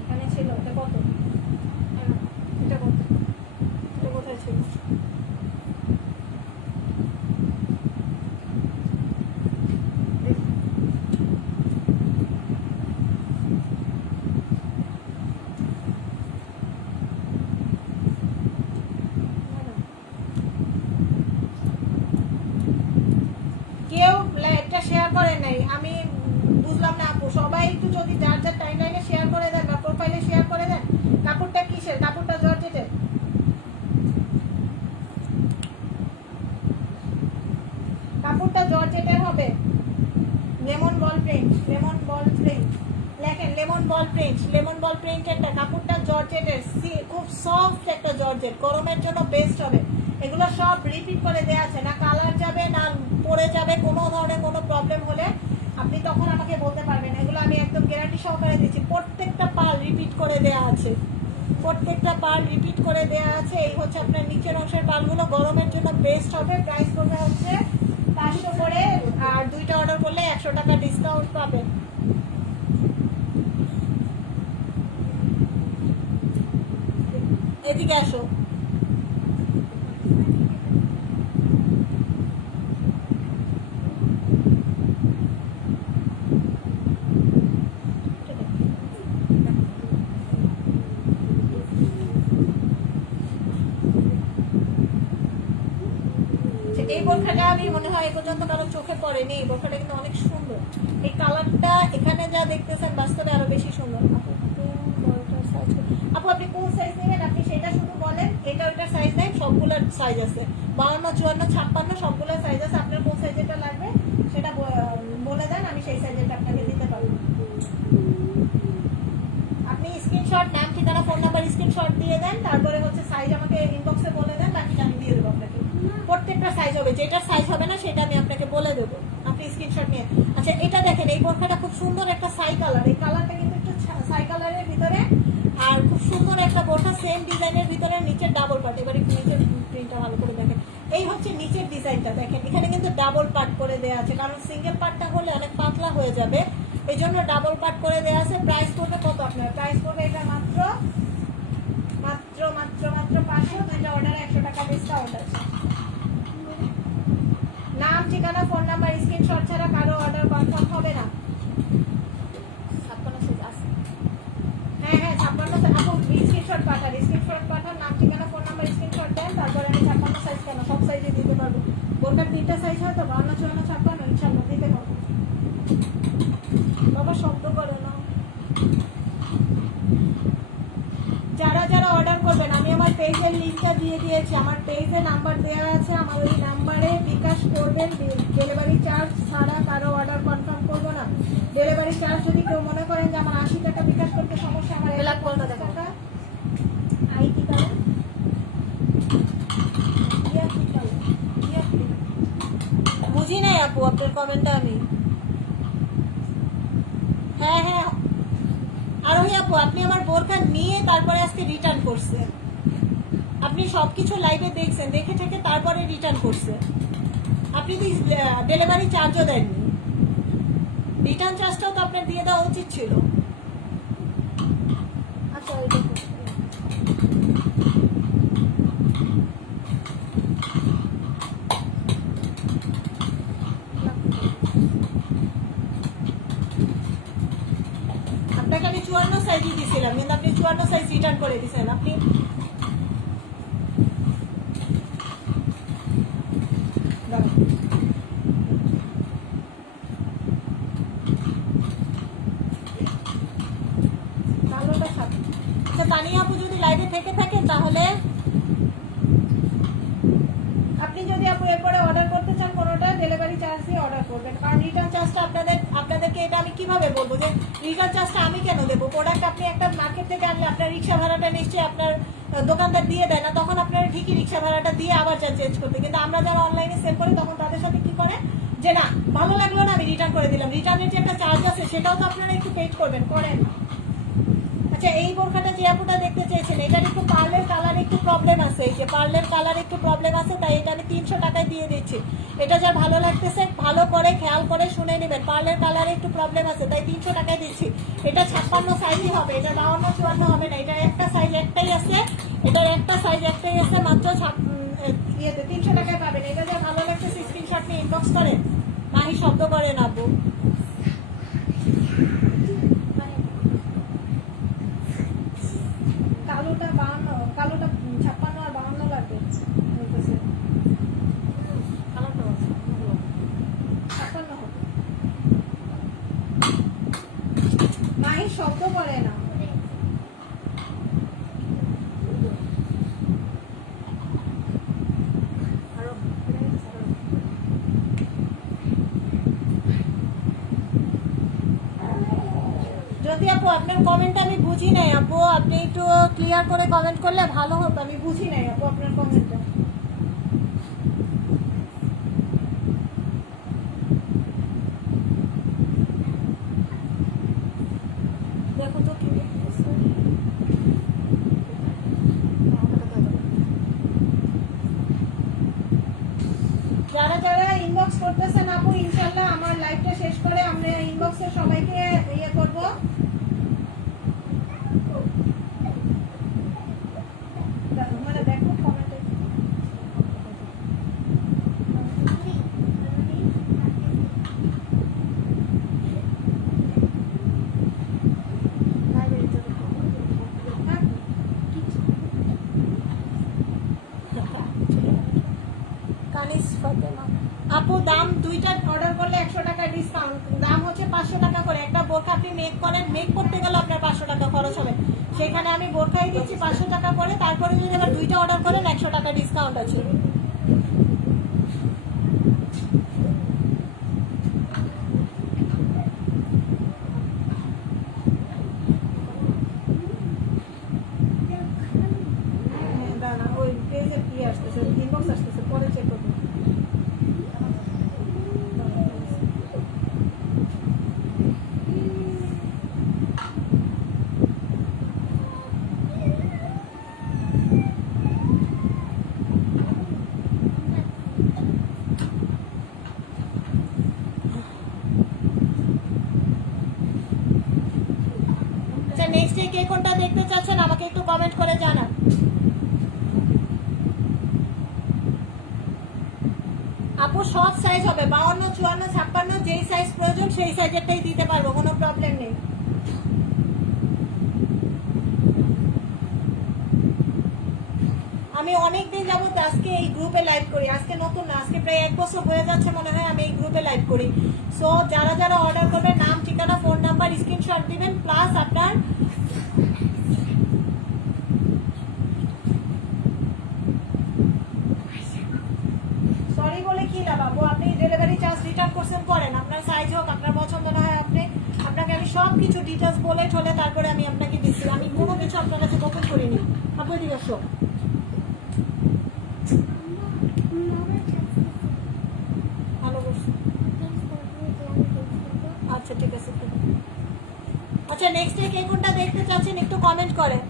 এখানে ছিল, এটা কত? এটা কত? এটা কোথায় ছিল? কেউ একটা শেয়ার করে নাই, আমি বুঝলাম না আপু। সবাই একটু যদি যার যার টাইমলাইনে শেয়ার করে দেন বা প্রোফাইলে শেয়ার করে দেন। কাপড়টা কিসের? কাপড়টা জর্জেটের। কাপড়টা জর্জেটের হবে। লেমন বল প্রিন্ট, লেমন বল প্রিন্ট, দেখেন লেমন বল প্রিন্ট, লেমন বল প্রিন্টেরটা কাপড়টা জর্জেটের, খুব সফট একটা জর্জেট, গরমের জন্য বেস্ট হবে। এগুলো সব রিপিট করে দেওয়া আছে, না কালার যাবে না পরে যাবে। কোনো ধরনের কোনো প্রবলেম হলে আপনি তখন আমাকে বলতে পারবেন। এগুলো আমি একদম গ্যারান্টি সহকারে দিচ্ছি। প্রত্যেকটা পাল রিপিট করে দেওয়া আছে, প্রত্যেকটা পাল রিপিট করে দেওয়া আছে। এই হচ্ছে আপনার নিচের অংশের পালগুলো, গরমের জন্য বেস্ট হবে। প্রাইস পড়বে হচ্ছে 500 করে, আর দুইটা অর্ডার করলে 100 টাকা ডিসকাউন্ট পাবেন। এদিকে আসো। এই বোরখাটা আমি মনে হয় এ পর্যন্ত কারো চোখে পড়েনি। এই বোরখাটা কিন্তু অনেক সুন্দর। এই কালারটা এখানে যা দেখতেছেন বাস্তবে আরো বেশি সুন্দর। আপু আপনি কোন সাইজ নেবেন আপনি সেটা শুধু বলেন। এটা ওইটার সাইজ নেই, সবগুলোর সাইজ আছে। 52, 54, 56 সবগুলোর সাইজ আছে। আপনার কোন সাইজেরটা লাগবে সেটা বলে দেন, আমি সেই সাইজেরটা আপনাকে দিতে পারবো। আপনি স্ক্রিনশট, নাম, ঠিকানা, ফোন নাম্বার স্ক্রিনশট দিয়ে দেন। তারপরে হচ্ছে সাইজ আমাকে ইনবক্সে বলে দেন, বাকিটা আমি দিয়ে দেবো আপনাকে। প্রত্যেকটা সাইজ হবে, যেটার সাইজ হবে না সেটা আমি আপনাকে বলে দেবো। আপনি স্ক্রিনশট নিয়ে। আচ্ছা এটা দেখেন, এই বোরখাটা খুব সুন্দর একটা সাই কালার। এই কালারটা কিন্তু একটু সাই কালারের ভিতরে, আর খুব সুন্দর একটা বোরখা, সেম ডিজাইনের ভিতরে নিচের ডাবল পার্ট। এবার একটু নিচের প্রিন্টটা ভালো করে দেখেন। এই হচ্ছে নিচের ডিজাইনটা দেখেন, এখানে কিন্তু ডাবল পার্ট করে দেওয়া আছে, কারণ সিঙ্গেল পার্টটা হলে অনেক পাতলা হয়ে যাবে, এই জন্য ডাবল পার্ট করে দেওয়া আছে। প্রাইস পড়বে কত আপনার? প্রাইস পড়বে এটা মাত্র মাত্র মাত্র মাত্র 500। দুইটা অর্ডারে 100 টাকা ডিসকাউন্ট আছে। নাম, ঠিকানা, ফোন নাম্বার স্ক্রিনশট ছাড়া কারো অর্ডার কনফার্ম হবে না। 56 সাইজ আছে। হ্যাঁ হ্যাঁ 56। আপু স্ক্রিনশট পাঠান, স্ক্রিনশট পাঠান, নাম, ঠিকানা, ফোন নাম্বার স্ক্রিনশট দেন, তারপরে আমি 56 সাইজ কেন সব সাইজে দিতে পারবো। বোরকার 3টা সাইজ হয় তো, 52, 54, 56 ইনশাআল্লাহ দিতে পারবো। বাবা শব্দ করে না। যারা যারা অর্ডার করবেন, আমি আমার পেজের লিঙ্কটা দিয়ে দিয়েছি। আমার পেজে নাম্বার দেওয়া আছে, আমার ওই নাম্বারে বিকাশ করবেন। ডেলিভারি চার্জ ছাড়া কারো অর্ডার কনফার্ম করবো না। ডেলিভারি চার্জ যদি কেউ মনে করেন যে আমার 80 টাকা বিকাশ করতে সমস্যা, আমার ব্ল্যাক বলটা দেখো। টাকা আই কি কালার বুঝি নাই আপু আপনার কমেন্টটা আমি। হ্যাঁ হ্যাঁ আরোহী আপু, আপনি আমার বোরখা নিয়ে তারপরে আজকে রিটার্ন করছেন। আপনি সবকিছু লাইভে দেখছেন, দেখে থেকে তারপরে রিটার্ন করছেন। আপনি ডেলিভারি চার্জও দেননি, রিটার্ন চার্জটাও তো আপনার দিয়ে দেওয়া উচিত ছিল। আচ্ছা ওই দেখো। আপনাকে আমি 54 সাইজই দিয়েছিলাম, কিন্তু আপনি 54 সাইজ রিটার্ন করে দিয়েছেন। আপনি ভালোটা সাথে। আচ্ছা তানিয়া আপু যদি লাইভে থেকে থাকেন তাহলে আপনি যদি আপু এরপরে অর্ডার করতে চান কোনোটা, ডেলিভারি চার্জ দিয়ে অর্ডার করবেন। কারণ রিটার্ন চার্জটা আপনাদেরকে এটা আমি কিভাবে বলবো যে রিটার্ন চার্জটা আমি কেন দেবো? প্রোডাক্ট আপনি একটা মার্কেট থেকে আনলে আপনার রিক্সা ভাড়াটা নিশ্চয়ই আপনার দোকানদার দিয়ে দেয় না, তখন আপনার ঠিকই রিক্সা ভাড়াটা দিয়ে আবার চেঞ্জ করতে। কিন্তু আমরা যারা অনলাইনে সেল করি তখন তাদের সাথে কি করে যে না ভালো লাগলো না আমি রিটার্ন করে দিলাম, রিটার্নের যে একটা চার্জ আছে সেটাও তো আপনারা একটু পেড করবেন, করেন না। আচ্ছা এই বোরখাটা যে আপুটা দেখতে চেয়েছেন এটার একটু পার্লের কালার একটু প্রবলেম আছে, এই যে পার্লের কালার একটু প্রবলেম আছে, তাই এটা আমি 300 টাকায় দিয়ে দিচ্ছি। এটা যার ভালো লাগতেছে ভালো করে খেয়াল করে শুনে নেবেন, পার্লের কালারে একটু প্রবলেম আছে তাই 300 টাকায় দিচ্ছি। এটা 56 সাইজই হবে, এটা 52 54 হবে না, এটার একটা সাইজ একটাই আছে, এটার একটা সাইজ একটাই আছে, মাত্র 300 টাকায় পাবেন। এটা যার ভালো লাগতেছে স্ক্রিনশট নিয়ে ইনবক্স করেন, নাহি শব্দ করেন আপু। কালোটা 52, কালোটা 56 আর 52 লাগবে বলতেছে। কালারটা আছে 56 হবে। নাহি শব্দ করে না। আরো যদি আপু আপনার কমেন্ট আমি বুঝি নাই আপু, আপনি একটু ক্লিয়ার করে কমেন্ট করলে ভালো হতো, আমি বুঝি নাই আপু আপনার কমেন্টটা। দেখো তো কি লিখতেছে। যারা যারা ইনবক্স করতেছেন আপু, ইনশাল্লাহ আমার লাইভটা শেষ করে আমরা ইনবক্সে সবাইকে ইয়ে করব। মানে দেখো কমেন্টে কানিস ফাতেমা আপু, দাম দুইটা অর্ডার করলে 100 টাকা ডিসকাউন্ট, দাম হচ্ছে 500 টাকা করে। একটা বোরখা আপনি মেক করেন, মেক করতে গেলে আপনার 500 টাকা খরচ হবে, সেখানে আমি বোরখাই দিচ্ছি 500 টাকা করে, তারপরে যদি আবার দুইটা অর্ডার করেন 100 টাকা ডিসকাউন্ট আছে। দাঁড়া, ওই পেজে কি আসতেছে, ইনবক্স আসতেছে, পরে চেক করবো। আচ্ছা নেক্সট ডে কে কোনটা দেখতে চাচ্ছেন আমাকে একটু কমেন্ট করে জানান। আপু সব সাইজ হবে, 52 54 56, যেই সাইজ প্রয়োজন সেই সাইজেরটাই দিতে পারবো, কোনো প্রবলেম নেই। আমি অনেকদিন যাবত আজকে এই গ্রুপে লাইভ করি, আজকে নতুন না, আজকে প্রায় 1 বছর হয়ে যাচ্ছে মনে হয় আমি এই গ্রুপে লাইভ করি। সো যারা যারা অর্ডার করবেন নাম ঠিকানা ফোন নাম্বার স্ক্রিনশট দিবেন, প্লাস আপনার সরি বলে কি লাভ আপু, আপনি ডেলিভারি চার্জ রিটার্ন করছেন করেন, আপনার সাইজ হোক আপনার পছন্দ না হয় আপনি, আপনাকে আমি সব কিছু ডিটেলস বলে ঠলে তারপরে আমি আপনাকে দিচ্ছি, আমি কোনো কিছু আপনার কাছে গোপন করিনি। আপনি ঠিক আছে ভালো করছি। আচ্ছা ঠিক আছে ঠিক আছে। আচ্ছা নেক্সট ডে কে কোনটা দেখতে চাচ্ছেন একটু কমেন্ট করেন।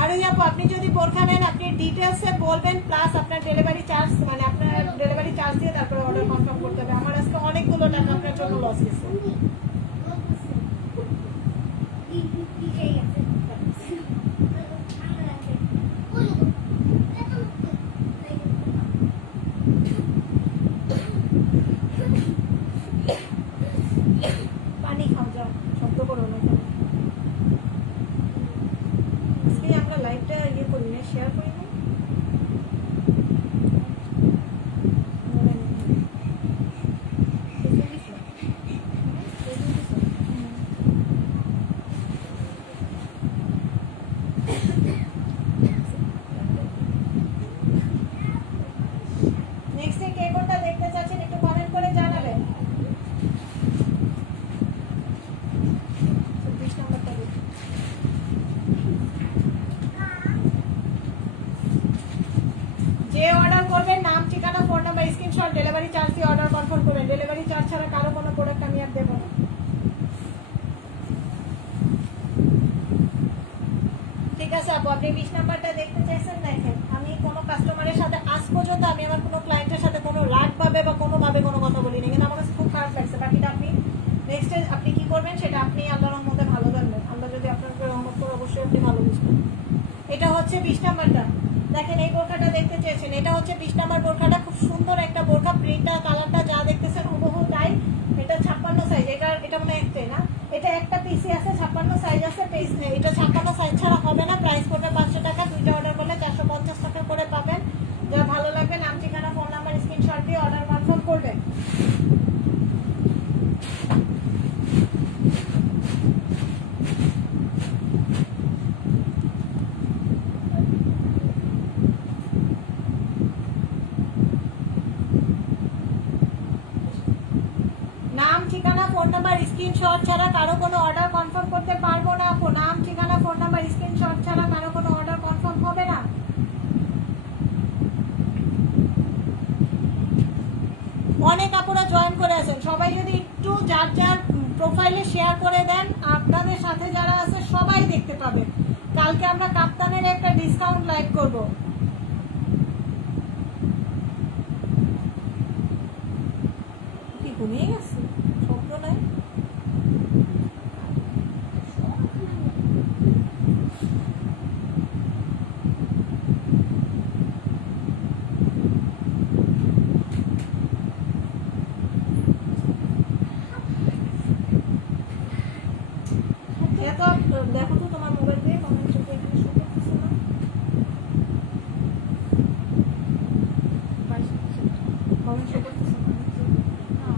আর ওই আপু আপনি যদি বোরখা নেন আপনি ডিটেলসে বলবেন, প্লাস আপনার ডেলিভারি চার্জ, মানে আপনার ডেলিভারি চার্জ দিয়ে তারপরে অর্ডার কনফার্ম করতে হবে। আমার আজকে অনেকগুলো টাকা আপনার জন্য লস গেছে। পানি খাও যাও, শব্দ করো না কেন। আজকে আমরা লাইভটা ইয়ে করি না, শেয়ার করি না। নেক্সট ডে কে কোনটা দেখতে চাচ্ছেন একটু কমেন্ট করে জানাবেন। 24 নম্বরটা দেখুন। যে অর্ডার করবেন নাম ঠিকানা phone number screenshot, delivery charge দিয়ে অর্ডার কনফার্ম করবেন। ডেলিভারি চার্জ ছাড়া কারো কোনো প্রোডাক্ট আমি আর দেবো না। আপু আপনি 20 নাম্বারটা দেখতে চাইছেন, দেখেন আমি কোনো কাস্টমারের সাথে আজ পর্যন্ত আমি আমার কোনো ক্লায়েন্টের সাথে কোনো রাগ ভাবে বা কোনোভাবে কোনো কথা বলিনি, কিন্তু আমার কাছে খুব খারাপ লাগছে। বাকিটা আপনি নেক্সট আপনি কি করবেন সেটা আপনি আল্লাহর রহমতে ভালো জানবেন। আল্লাহ যদি আপনার উপর রহমত করে অবশ্যই আপনি ভালো বুঝবেন। এটা হচ্ছে 20 নাম্বারটা, দেখেন এই বোরখাটা দেখতে চেয়েছেন, এটা হচ্ছে 20 নাম্বার বোরখাটা। খুব সুন্দর একটা বোরখা, প্রিন্টটা কালারটা যা দেখতেছেন হুবহু তাই। এটা 56 সাইজ, এটা মানে একটাই না, এটা একটা পিসি আছে, 56 সাইজ আছে, পিস নেই। এটা 56 সাইজ ছাড়া হবে না। প্রাইস পড়বে 500 টাকা, দুইটা অর্ডার করলে 450 টাকা করে পাবেন। যা ভালো লাগবে নাম ঠিকানা ফোন নাম্বার স্ক্রিনশট দিয়ে অর্ডার কনফার্ম করবেন। নাম ঠিকানা ফোন নাম্বার স্ক্রিনশট ছাড়া কারো কোনো অর্ডার কনফার্ম করতে পারবো না আপু। নাম ঠিকানা ফোন নাম্বার স্ক্রিনশট ছাড়া কারো কোনো অর্ডার কনফার্ম হবে না। অনেক আপুরা জয়েন করে আছেন, সবাই যদি একটু যার যার প্রোফাইলে শেয়ার করে দেন, আপনাদের সাথে যারা আছে সবাই দেখতে পাবেন। কালকে আমরা কাপ্তানের একটা ডিসকাউন্ট লাইভ করব। কি ঘুমিয়ে গেছে, শব্দ নাই। দেখো তো তোমার মোবাইল দিয়ে কমেন্ট চোখে এখানে শো করতেছে না, কমেন্ট শো করতেছে না।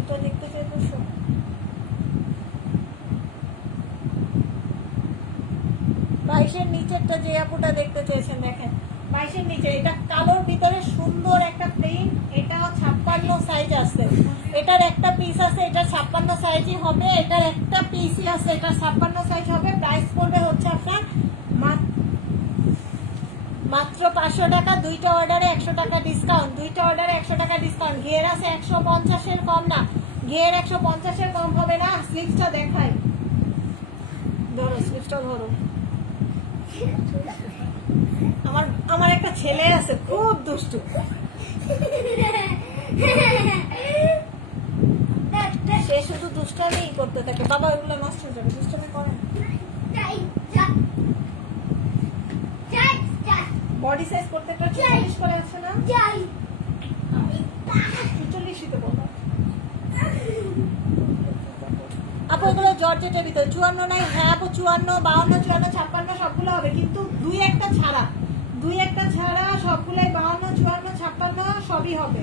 এটা দেখতে চাইতেছো? 22-এর নিচেরটা যে আপুটা দেখতে চেয়েছেন, দেখেন 22-এর নিচে, এটা কালোর ভিতরে সুন্দর একটা প্রিন্ট। এটাও 56 সাইজ আছে, এটার একটা পিস আছে, এটা 56 সাইজই হবে। এটার একটা পিসই আছে, এটা 56 সাইজ হবে। প্রাইস পড়বে হচ্ছে আপনার মাত্র 500 টাকা। দুইটা অর্ডারে 100 টাকা ডিসকাউন্ট, দুইটা অর্ডারে 100 টাকা ডিসকাউন্ট। ঘের আছে 150-এর কম না, ঘের 150-এর কম হবে না। স্লিপসটা দেখাই, ধরো স্লিপসটা ধরো। আমার আমার একটা ছেলে আছে খুব দুষ্টু, সে শুধু দুষ্টামি করতে থাকে। বাবা ওগুলো নষ্ট হয়ে যাবে, দুষ্টামি করে। বডি সাইজ প্রত্যেকটা 44 করে আছে না, 44ই তো বললাম আপু। এগুলো জর্জেটের ভিতরে 54 নাই? হ্যাঁ আপু 54, 52, 54, 56 সবগুলো হবে, কিন্তু দুই একটা ছাড়া সবগুলাই 52, 54, 56 সবই হবে।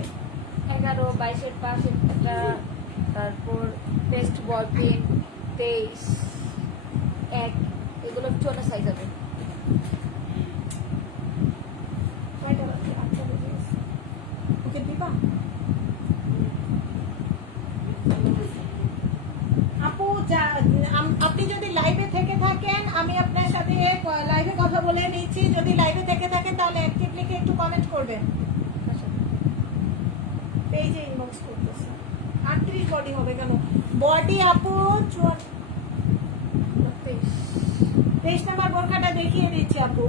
11, 22-এর পাশের একটা, তারপর পেস্ট বল পেন 23, 1 এগুলো 54 সাইজ হবে। কয়টা বাজে? 8টা বেজে গেছে। ওকে দিবা আপু? আপনি যদি লাইভে থেকে থাকেন, আমি আপনার সাথে লাইভে কথা বলে নিচ্ছি। যদি লাইভে থেকে থাকেন তাহলে অ্যাক্টিভ লিখে একটু কমেন্ট করবেন। পেজে ইনবক্স করতেছে। 38 বডি হবে কেন? বডি আপু 23 নাম্বার বোরখাটা দেখিয়ে দিচ্ছি আপু।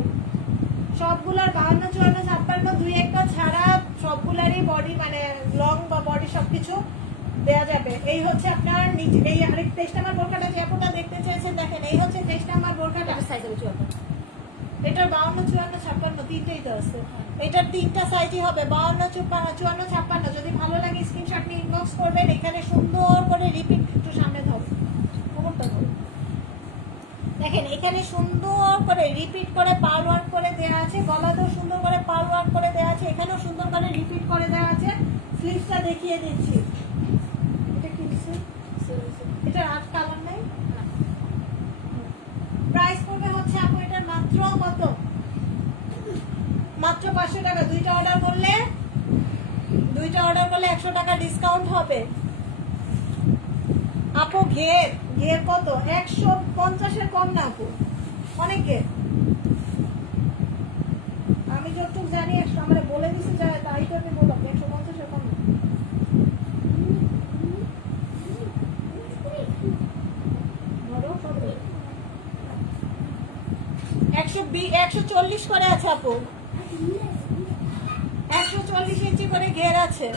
সবগুলোর 52, 54, 56 দুই একটা ছাড়া সবগুলারই বডি মানে লং বা বডি সবকিছু দেয়া যাবে। এই হচ্ছে আপনার নিচে এই আরেক 23 নাম্বার বোরখাটা যে আপুটা দেখতে চাইছেন, দেখেন এই হচ্ছে 23 নাম্বার বোরখাটা। সাইজ হবে 54, এটার 52, 54, 56 তিনটেই তো আছে। এটার তিনটা সাইজই হবে, 52, 54, 56। যদি ভালো লাগে স্ক্রিনশট নিয়ে ইনবক্স করবেন। এখানে সুন্দর করে রিপিট, একটু সামনে ধরো, খবরটা ধরো। দেখেন এখানে সুন্দর করে রিপিট করে পার্ল ওয়ার্ক করে দেওয়া আছে, গলাতেও সুন্দর করে পার্ল ওয়ার্ক করে দেওয়া আছে, এখানেও সুন্দর করে রিপিট করে দেওয়া আছে। স্লিভসটা দেখিয়ে দিচ্ছি। এটা কি দিচ্ছে? এটা আর কালার নাই। প্রাইস পড়বে হচ্ছে আপু এটার মাত্র কত? মাত্র 500 টাকা। দুইটা অর্ডার করলে 100 টাকা ডিসকাউন্ট হবে আপু। ঘের কত? 150-এর কম না আপু, অনেক ঘের। আমি যতটুকু জানি আমরা বলে দিছি যায় তাই তো আমি বললাম 150 এরকম না। 140 করে আছে আপু, 140 ইঞ্চি করে ঘের আছে।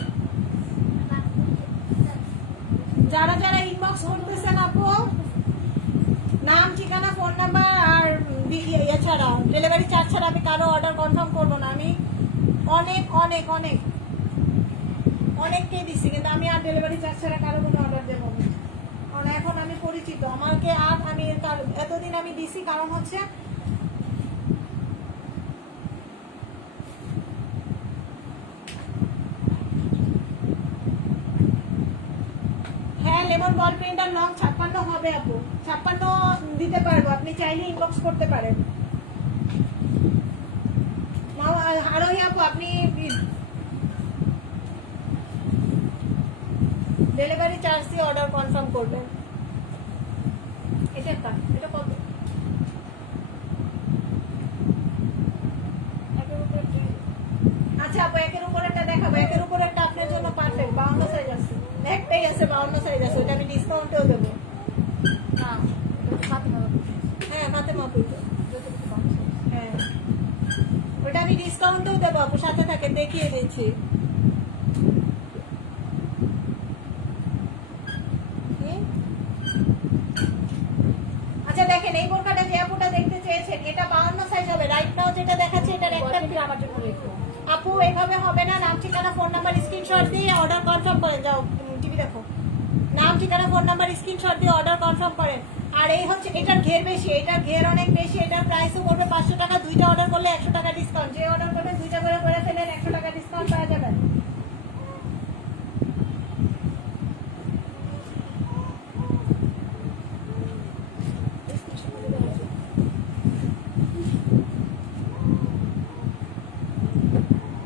যারা যারা ইনবক্স করতেছেন আপু, নাম ঠিকানা ফোন নাম্বার আর এছাড়া ডেলিভারি চার্জ ছাড়া আমি কারো অর্ডার কনফার্ম করবো না। আমি অনেক অনেক অনেক অনেককেই দিচ্ছি, কিন্তু আমি আর ডেলিভারি চার্জ ছাড়া কারো কোনো অর্ডার দেবো না। কারণ এখন আমি পরিচিত, আমাকে আর আমি এতদিন আমি দিছি, কারণ হচ্ছে হ্যাঁ লেমন বল পেন্ট আর লং 56 হবে আপু, 56 দিতে পারবো, আপনি চাইলে ইনবক্স করতে পারেন। আরোহী আপু আপনি ডেলিভারি চার্জ দিয়ে অর্ডার কনফার্ম করবেন। এটা কত? আচ্ছা আপু একের উপরেরটা দেখাবো, একের উপরেরটা আপনার জন্য পারফেক্ট। 52 সাইজ আছে, একটাই আছে 52 সাইজ আছে, ওটা আমি ডিসকাউন্টেও দেবো। না হ্যাঁ হাতে মাপুই তো, হ্যাঁ ওটা আমি ডিসকাউন্টেও দেবো আপু, সাথে থাকে দেখিয়ে দিচ্ছি। আচ্ছা দেখেন এই বোরকাটা যে আপুটা দেখতে চেয়েছেন, এটা 52 সাইজ হবে। রাইট নাও যেটা দেখাচ্ছে এটার একটা আমার জন্য রেখো আপু, এইভাবে হবে না। নাম ঠিকানা ফোন নাম্বার স্ক্রিনশট দিয়ে অর্ডার কনফার্ম করেন। যাও টিভি দেখো, নাম ঠিকানা ফোন নাম্বার স্ক্রিনশট দিয়ে অর্ডার কনফার্ম করেন। আর এই হচ্ছে এটার ঘের বেশি, এটার ঘের অনেক বেশি, এটার প্রাইসও পড়বে 500 টাকা। দুইটা অর্ডার করলে 100 টাকা ডিসকাউন্ট, যে অর্ডার করবেন দুইটা করে ফেলেন 100 টাকা ডিসকাউন্ট পাওয়া যাবে।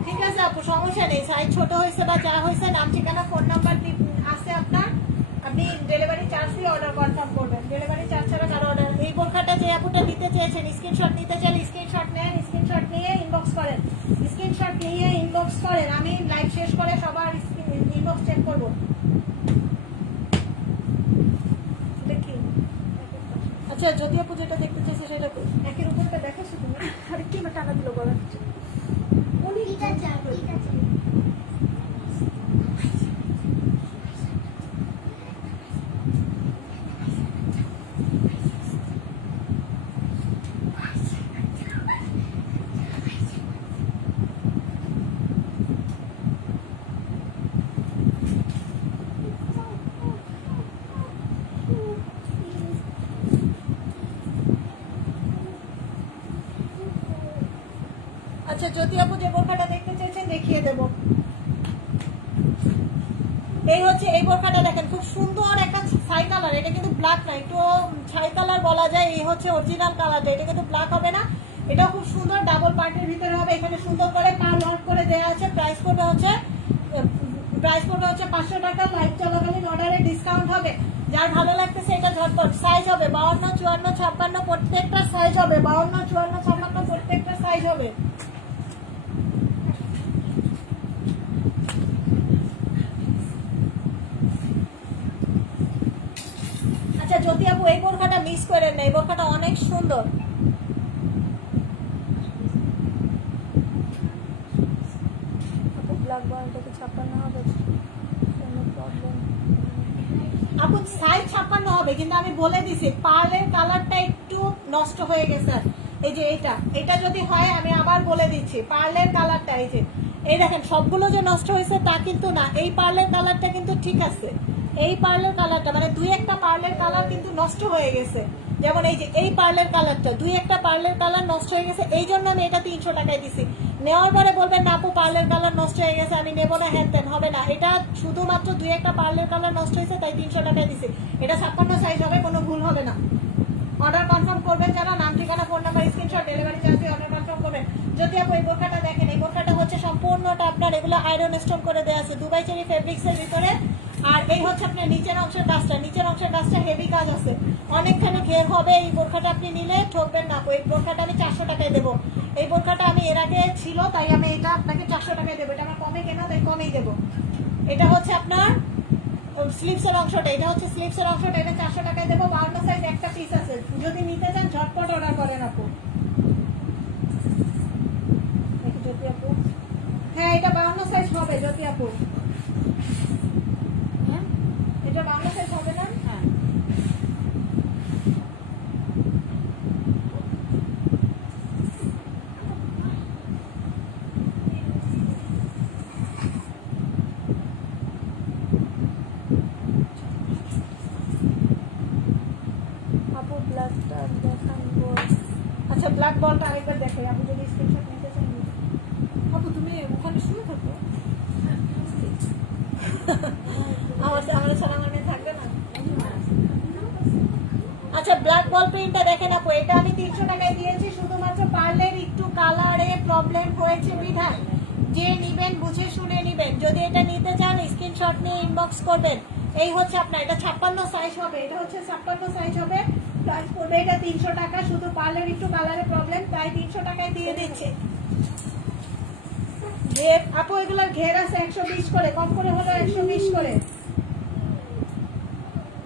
ঠিক আছে আপু, সমস্যা নেই। সাইজ ছোট হয়েছে বা যা হয়েছে, নাম ঠিকানা ফোন নাম্বার আছে আপনার, আপনি ডেলিভারি চার্জ দিয়ে অর্ডার কনফার্ম করবেন। ডেলিভারি চার্জ ছাড়া কারো অর্ডার। এই বোরখাটা যে আপুটা নিতে চেয়েছেন, স্ক্রিনশট নিতে চাইলে স্ক্রিনশট নেন, স্ক্রিনশট নিয়ে ইনবক্স করেন, স্ক্রিনশট নিয়ে ইনবক্স করেন। আমি লাইভ শেষ করে সবার ইনবক্স চেক করবো। দেখি আচ্ছা, যদি আপু যেটা দেখতে চাইছে সেটা একের উপরটা দেখাচ্ছি তুমি, আরে কি টাকা দিল বলা উনি ঠিক আছে ঠিক আছে আচ্ছা, যদি আপু যে বোরখাটা দেখতে চেয়েছেন দেখিয়ে দেব। এই হচ্ছে এই বোরখাটা দেখেন, খুব সুন্দর একটা ছাই কালার। এটা কিন্তু ব্ল্যাক না, একটু ছাই কালার বলা যায়। এই হচ্ছে অরিজিনাল কালারটা, এটা কিন্তু ব্ল্যাক হবে না। এটাও খুব সুন্দর, ডাবল পার্টের ভিতরে হবে। এখানে সুন্দর করে পার ওয়ার্ক করে দেওয়া আছে। প্রাইস পড়বে হচ্ছে 500 টাকা। লাইভ চলাকালীন অর্ডারে ডিসকাউন্ট হবে। যার ভালো লাগতেছে এটা ঝটপট। সাইজ হবে 52, 54, 56 প্রত্যেকটা সাইজ হবে। 52, 54, 56 প্রত্যেকটা সাইজ হবে। আচ্ছা, যদি আপু এই বোরখাটা মিস করেন না, এই বোরখাটা অনেক সুন্দর। আপু ব্ল্যাক বলটাকে 56 হবে, কোনো প্রবলেম। আপু সাইজ 56 হবে, কিন্তু আমি বলে দিছি পার্লের কালারটা একটু নষ্ট হয়ে গেছে। এই যে এটা যদি হয়, আমি আবার বলে দিচ্ছি, পার্লের কালারটা এই দেখেন, সবগুলো যে নষ্ট হয়েছে তা কিন্তু না। এই পার্লের কালারটা কিন্তু ঠিক আছে। এই পার্লের কালারটা মানে দুই একটা পার্লের কালার কিন্তু নষ্ট হয়ে গেছে। যেমন এই যে এই পার্লের কালারটা, দুই একটা পার্লের কালার নষ্ট হয়ে গেছে, এই জন্য আমি এটা 300 টাকায় দিছি। নেওয়ার পরে বলবেন না আপু পার্লের কালার নষ্ট হয়ে গেছে, আমি নেবো না, হ্যান তেন হবে না। এটা শুধুমাত্র দুই একটা পার্লের কালার নষ্ট হয়েছে, তাই 300 টাকায় দিছি। এটা 56 সাইজ হবে, কোনো ভুল হবে না। অর্ডার কনফার্ম করবেন যারা, নাম ঠিকানা phone number screenshot delivery charge দিয়ে অর্ডার কনফার্ম করবেন। যদি আপু এই বোরখাটা দেখেন, এই বোরখাটা হচ্ছে সম্পূর্ণটা আপনার এগুলো আয়রন স্টোন করে দেওয়া আছে। দুবাই চেরি ফেব্রিক্সের ভিতরে আর এই হচ্ছে আপনার নিচের অংশের কাজটা হেভি কাজ আছে, অনেকখানি ঘের হবে। এই বোরখাটা আপনি নিলে ঠকবেন না। এই বোরখাটা আমি 400 টাকায় দেবো। এই বোরখাটা আমি এর আগে ছিল, তাই আমি এটা আপনাকে 400 টাকায় দেবো। এটা আমার কমে কেনা, তাই কমেই দেবো। এটা হচ্ছে আপনার স্লিভসের অংশটা, এটা 400 টাকায় দেবো। 52 সাইজ একটা পিস আছে, যদি নিতে চান ঝটপট অর্ডার করেন আপু। জ্যোতি আপু, হ্যাঁ এটা 52 সাইজ হবে জ্যোতি আপু। হ্যাঁ এটা 52 সাইজ হবে না? হ্যাঁ আপু ব্ল্যাকটা দেখান বল। আচ্ছা ব্ল্যাক বলটা আরেকবার দেখাই, আপু যদি স্ক্রিনশট নিতে চান। আপু তুমি ওখানে শুয়ে থাকো, আমার সালামানে থাকবে না। আচ্ছা ব্ল্যাক বল প্রিন্টটা দেখেন আপু, এটা আমি 300 টাকায় দিয়েছি, শুধুমাত্র পার্লের একটু কালারে প্রবলেম হয়েছে বিধায়। যে নিবেন বুঝে শুনে নিবেন। যদি এটা নিতে চান স্ক্রিনশট নিয়ে ইনবক্স করবেন। এই হচ্ছে আপনার, এটা 56 সাইজ হবে, প্রাইস পড়বে এটা 300 টাকা। শুধু পার্লের একটু কালারে প্রবলেম, তাই 300 টাকায় দিয়ে দিচ্ছে। ঘের আপু এগুলোর ঘের আছে 120 করে, কম করে হলো 120 করে।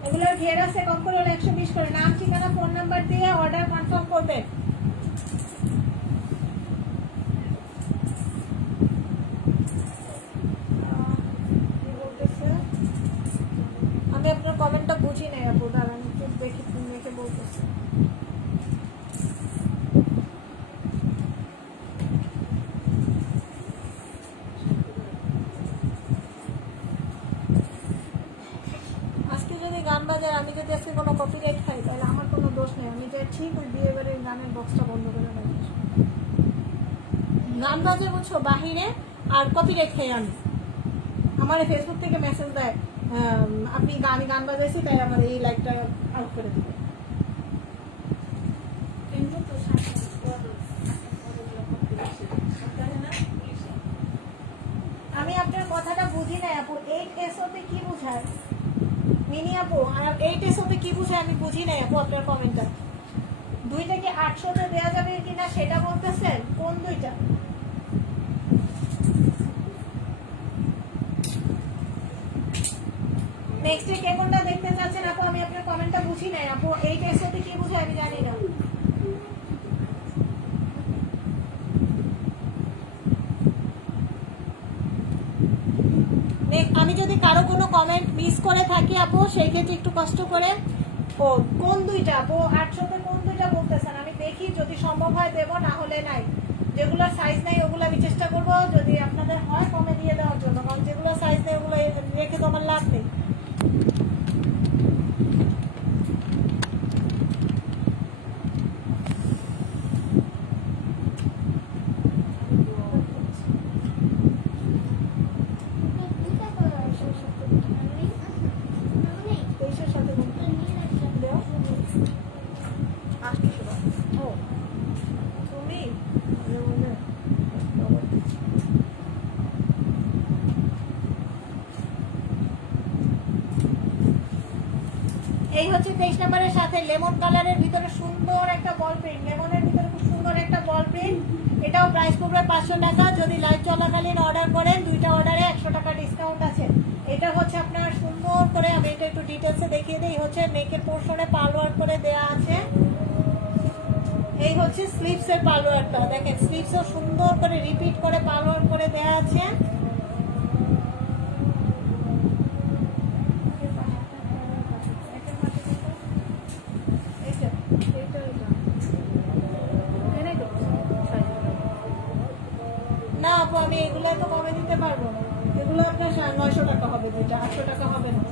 এগুলোর ঘের আছে কম করে হলো 120 করে। নাম ঠিকানা ফোন নাম্বার দিয়ে অর্ডার কনফার্ম করবেন। আমি আপনার কমেন্টটা বুঝি নাই আপু, দাঁড়ান একটু দেখে বলতেছি। আজকে যদি গান বাজার, আমি যদি আজকে কোনো কপিরাইট খাই তাহলে আমার কোনো দোষ নেই। আমি যে ঠিক ওই বিয়ে বাড়ির গানের বক্সটা বন্ধ করে রাখি। গান বাজে বুঝছো বাহিরে, আর কপিরাইট খাই আমি। আমার ফেসবুক থেকে মেসেজ দেয় আপনি গান বাজাইছি, তাই আমার এই লাইকটা আউট করে দিবে। আমি আপনার কথাটা বুঝি নাই আপু, 8SO তে কি বোঝায় মিনি আপু? আর 8SO তে কি বোঝায় আমি বুঝি নাই আপু আপনার কমেন্টটা। দুইটা কি 800 তে দেওয়া যাবে কিনা সেটা বলতেছেন? কোন দুইটা? নেক্সট কে কোনটা দেখতে চাচ্ছেন আপু? আমি আপনার কমেন্টটা বুঝি নাই আপু। 8SO তে কি বোঝায় আমি জানি না। আমি যদি কারো কোনো কমেন্ট মিস করে থাকি আপু, সেই ক্ষেত্রে একটু কষ্ট করে ও কোন দুইটা আপু 800 তে কোন দুইটা বলতেছেন আমি দেখি, যদি সম্ভব হয় দেবো, না হলে নাই। যেগুলোর সাইজ নাই ওগুলো আমি চেষ্টা করবো যদি আপনাদের হয় কমে দিয়ে দেওয়ার জন্য, কারণ যেগুলো সাইজ নেই ওগুলো রেখে তো আমার লাভ নেই। এই হচ্ছে 23 নম্বরের সাথে লেমন কালারের ভিতরে সুন্দর একটা বল প্রিন্ট, লেমনের ভিতরে খুব সুন্দর একটা বল প্রিন্ট। এটাও প্রাইস পড়বে 500 টাকা। যদি লাইভ চলাকালীন অর্ডার করেন, দুইটা অর্ডারে 100 টাকা ডিসকাউন্ট আছে। এটা হচ্ছে আপনার সুন্দর করে, আমি এটা একটু ডিটেলসে দেখিয়ে দিই। হচ্ছে নেকের পোর্শনে পাল ওয়ার্ক করে দেওয়া আছে। এই হচ্ছে স্লিভসের পাল ওয়ার্কটা, দেখেন স্লিভসও সুন্দর করে রিপিট করে পাল ওয়ার্ক করে দেওয়া আছে। না আপু আমি এগুলো তো কমে দিতে পারবো না, এগুলো আপনার 900 টাকা হবে। দুইটা 800 টাকা হবে না,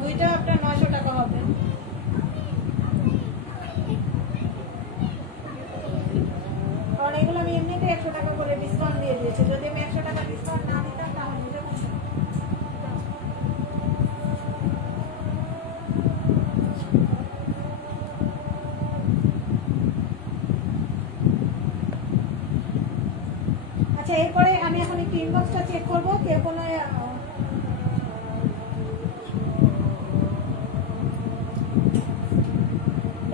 দুইটা আপনার 900 টাকা হবে। কারণ এগুলো আমি এমনিতে 100 টাকা করে ডিসকাউন্ট দিয়ে দিয়েছি। যদি আমি 100 টাকা ডিসকাউন্ট না দিতাম তাহলে আচ্ছা। এরপরে আমি এখন একটু ইনবক্সটা চেক করবো, কেউ কোনো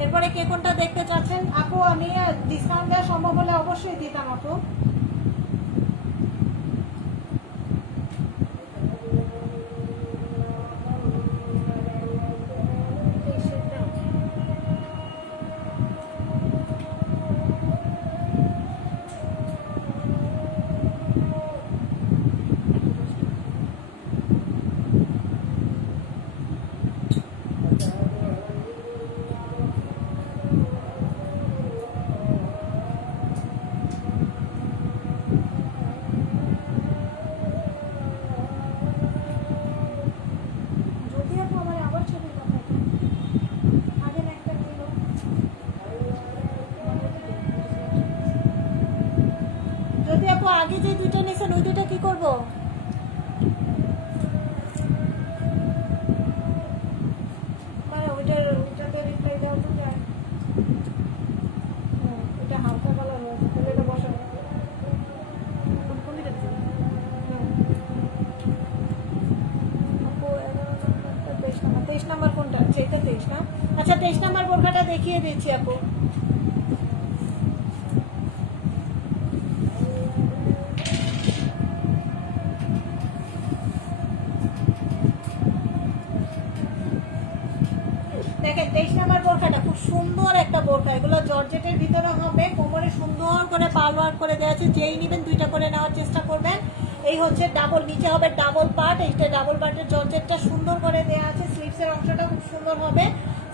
এরপরে কে কোনটা দেখতে চাচ্ছেন আপু? আমি ডিসকাউন্ট দেওয়া সম্ভব হলে অবশ্যই দিতাম আপু। এই সেটটা যদি আপু আমার আবার ছবি পাঠাতেন, আগে না একটা ছিল। যদি আপু আগে যে দুইটা নিছেন ওই দুইটা কি করব? মানে ওইটাতে রিপ্লাই দেওয়া তো যায়। এটা হালকা কালার রয়েছে, তাহলে এটা বসাবো। কোন দিকে দিছেন? আপু 23 নাম্বার কোনটা? আচ্ছা এটা 23 না? আচ্ছা 23 নাম্বার বোরখাটা দেখিয়ে দিচ্ছি আপু। দেখেন 23 নাম্বার বোরখাটা খুব সুন্দর একটা বোরখা। এগুলো জর্জেটের ভিতরে হবে, কোমরে সুন্দর করে পাল ওয়ার্ক করে দেওয়া আছে। যেই নেবেন দুইটা করে নেওয়ার চেষ্টা করবেন। এই হচ্ছে ডাবল, নিচে হবে ডাবল পার্ট। এইটা ডাবল পার্টের জর্জেটটা সুন্দর করে দেওয়া আছে। স্লিভসের অংশটা খুব সুন্দর হবে,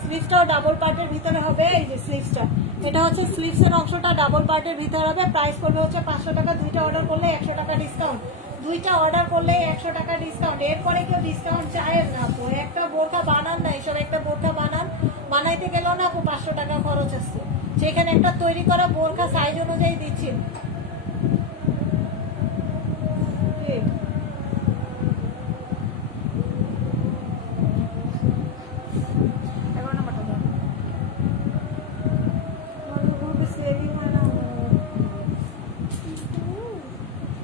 স্লিভসটাও ডাবল পার্টের ভিতরে হবে। এই যে স্লিভসটা, এটা হচ্ছে স্লিভসের অংশটা ডাবল পার্টের ভিতরে হবে। প্রাইস করবে হচ্ছে 500 টাকা। দুইটা অর্ডার করলে 100 টাকা ডিসকাউন্ট। দুইটা অর্ডার করলে 100 টাকা ডিসকাউন্ট। এরপরে কেউ ডিসকাউন্ট চায় না আপু। একটা বোরখা বানান না, এসব একটা বোরখা বানাইতে গেলেও না আপু 500 টাকা খরচ আসছে। সেখানে একটা তৈরি করা বোরখা সাইজ অনুযায়ী দিচ্ছি। ঠিক। 11 নাম্বারটা দাও। খুবই সেভিং হয় না। এটা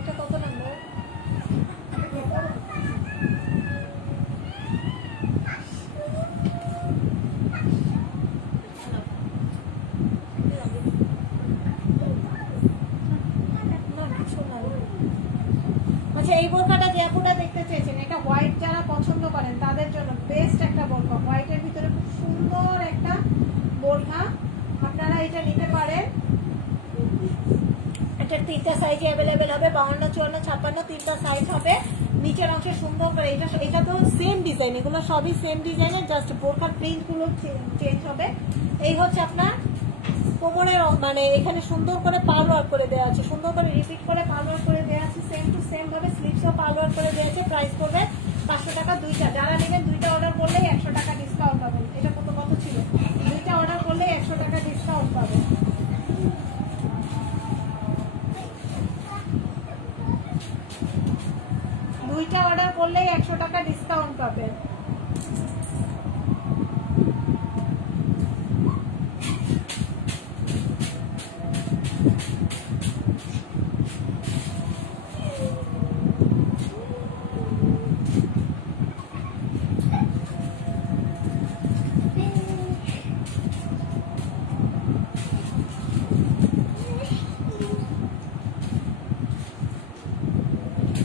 এটা কত নাম্বার? না কিছু না। আচ্ছা এই বোরখাটা যে আপুটা দেখতে চেয়েছেন, এটা হোয়াইট যারা পছন্দ করেন তাদের জন্য বেস্ট একটা বোরখা। হোয়াইটের ভিতরে খুব সুন্দর একটা বোরখা, আপনারা এটা নিতে পারেন। এটার তিনটা সাইজে অ্যাভেলেবেল হবে, 52, 54, 56 তিনটা সাইজ হবে। নিচের অংশে সুন্দর করে এটা তো সেম ডিজাইন, এগুলো সবই সেম ডিজাইনের, জাস্ট বোরখার প্রিন্টগুলো চেঞ্জ হবে। এই হচ্ছে আপনার কোমরের মানে এখানে সুন্দর করে পাল ওয়ার্ক করে দেওয়া আছে, সুন্দর করে রিপিট করে পাল ওয়ার্ক করে দেওয়া আছে। সেম টু সেম ভাবে স্লিভসও পাল ওয়ার্ক করে দেওয়া আছে। প্রাইস করবে 500 টাকা দুইটা। যারা নেবেন দুইটা অর্ডার করলেই 100 টাকা ডিসকাউন্ট পাবেন। এটা কত ছিল? দুইটা অর্ডার করলেই 100 টাকা ডিসকাউন্ট পাবেন। দুইটা অর্ডার করলেই 100 টাকা ডিসকাউন্ট পাবেন।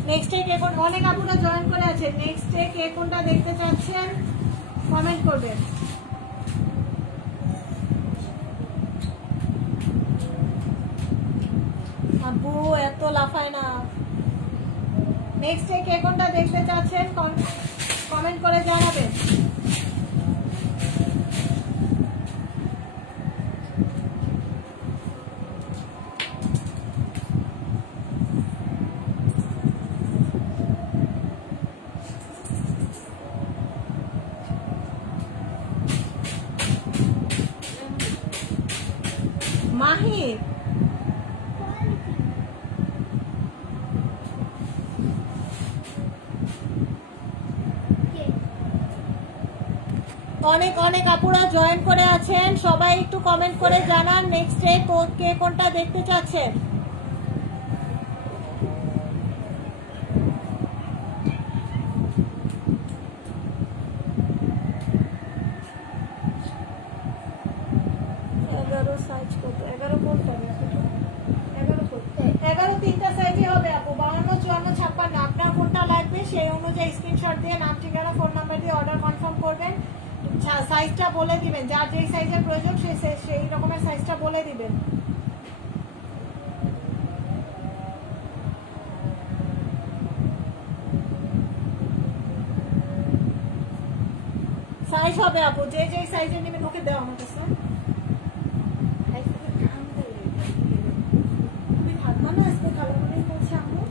নেক্সট ডে কে কোন, অনেক আপুরা জয়েন করে আছে। নেক্সট ডে কে কোনটা দেখতে চাচ্ছেন কমেন্ট করবেন। আপু এত লাফায় না। নেক্সট ডে কে কোনটা দেখতে চাচ্ছেন কমেন্ট করে জানাবেন। মাহির কে অনেক অনেক আপুরা জয়েন করে আছেন, সবাই একটু কমেন্ট করে জানান নেক্সট ডে কে কোনটা দেখতে চাচ্ছেন। সাইজ কত? 11 কোনটা? 11 তিনটা সাইজই হবে আপু, 52, 54, 56। আপনার কোনটা লাগবে সেই অনুযায়ী স্ক্রিনশট দিয়ে নাম, ঠিকানা, ফোন নাম্বার দিয়ে অর্ডার কনফার্ম করবেন। সাইজটা বলে দিবেন, যার যেই সাইজের প্রয়োজন সেই রকমের সাইজটা বলে দিবেন। সাইজ হবে আপু, যে যেই সাইজের নেবেন ওকে দেওয়া আমার কাছে। তুমি থাকবা না আজকে? ভালো করেই বলছে আম্মু।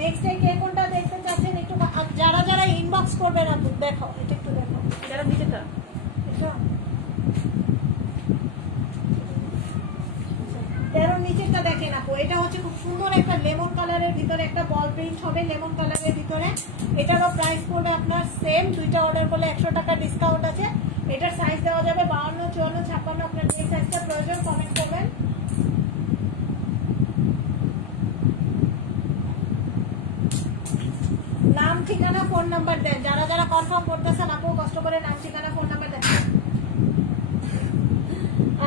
নেক্সট ডে কে কোনটা দেখতে চাচ্ছেন একটু যারা যারা ইনবক্স করবেন আপু দেখাও, এটা একটু দেখাও। যারা নিচেটা এটা 13 নিচেরটা দেখেন আপু, এটা হচ্ছে খুব সুন্দর একটা লেমন কালারের ভিতরে একটা বল প্রিন্ট হবে লেমন কালারের ভিতরে। এটারও প্রাইস পড়বে আপনার সেম, দুইটা অর্ডার করলে 100 টাকা ডিসকাউন্ট আছে। এটার সাইজ দেওয়া যাবে 52, 54, 56। আপনার যে সাইজটা প্রয়োজন কমেন্ট করবেন। নাম, ঠিকানা, ফোন নাম্বার দেন, যারা যারা কনফার্ম করতেছেন আপু কষ্ট করে নাম, ঠিকানা, ফোন নাম্বার দেন।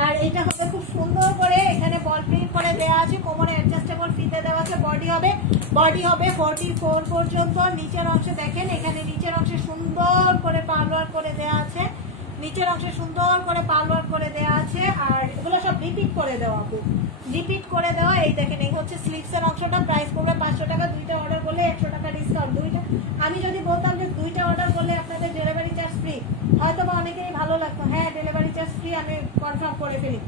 আর এটা হবে খুব সুন্দর করে এখানে বল প্রিন্ট করে দেওয়া আছে, কোমরে অ্যাডজাস্টেবল ফিতে দেওয়া আছে। বডি হবে 44 পর্যন্ত। নিচের অংশে দেখেন, এখানে নিচের অংশে সুন্দর করে পার্লার করে দেওয়া আছে, নিচের অংশে সুন্দর করে পার্লার করে দেওয়া আছে। আর এগুলো সব রিপিট করে দেওয়া আপু, রিপিট করে দেওয়া। এই দেখেন, এই হচ্ছে স্লিভসের অংশটা, প্রাইস পড়বে 500 টাকা। দুইটা অর্ডার করলে 100 টাকা ডিসকাউন্ট। দুইটা আমি যদি বলতাম যে দুইটা অর্ডার করলে আপনাদের ডেলিভারি চার্জ ফ্রি, হয়তো বা অনেকেরই ভালো লাগতো। হ্যাঁ, ডেলিভারি চার্জ ফ্রি, আমি কনফার্ম করে ফেলি।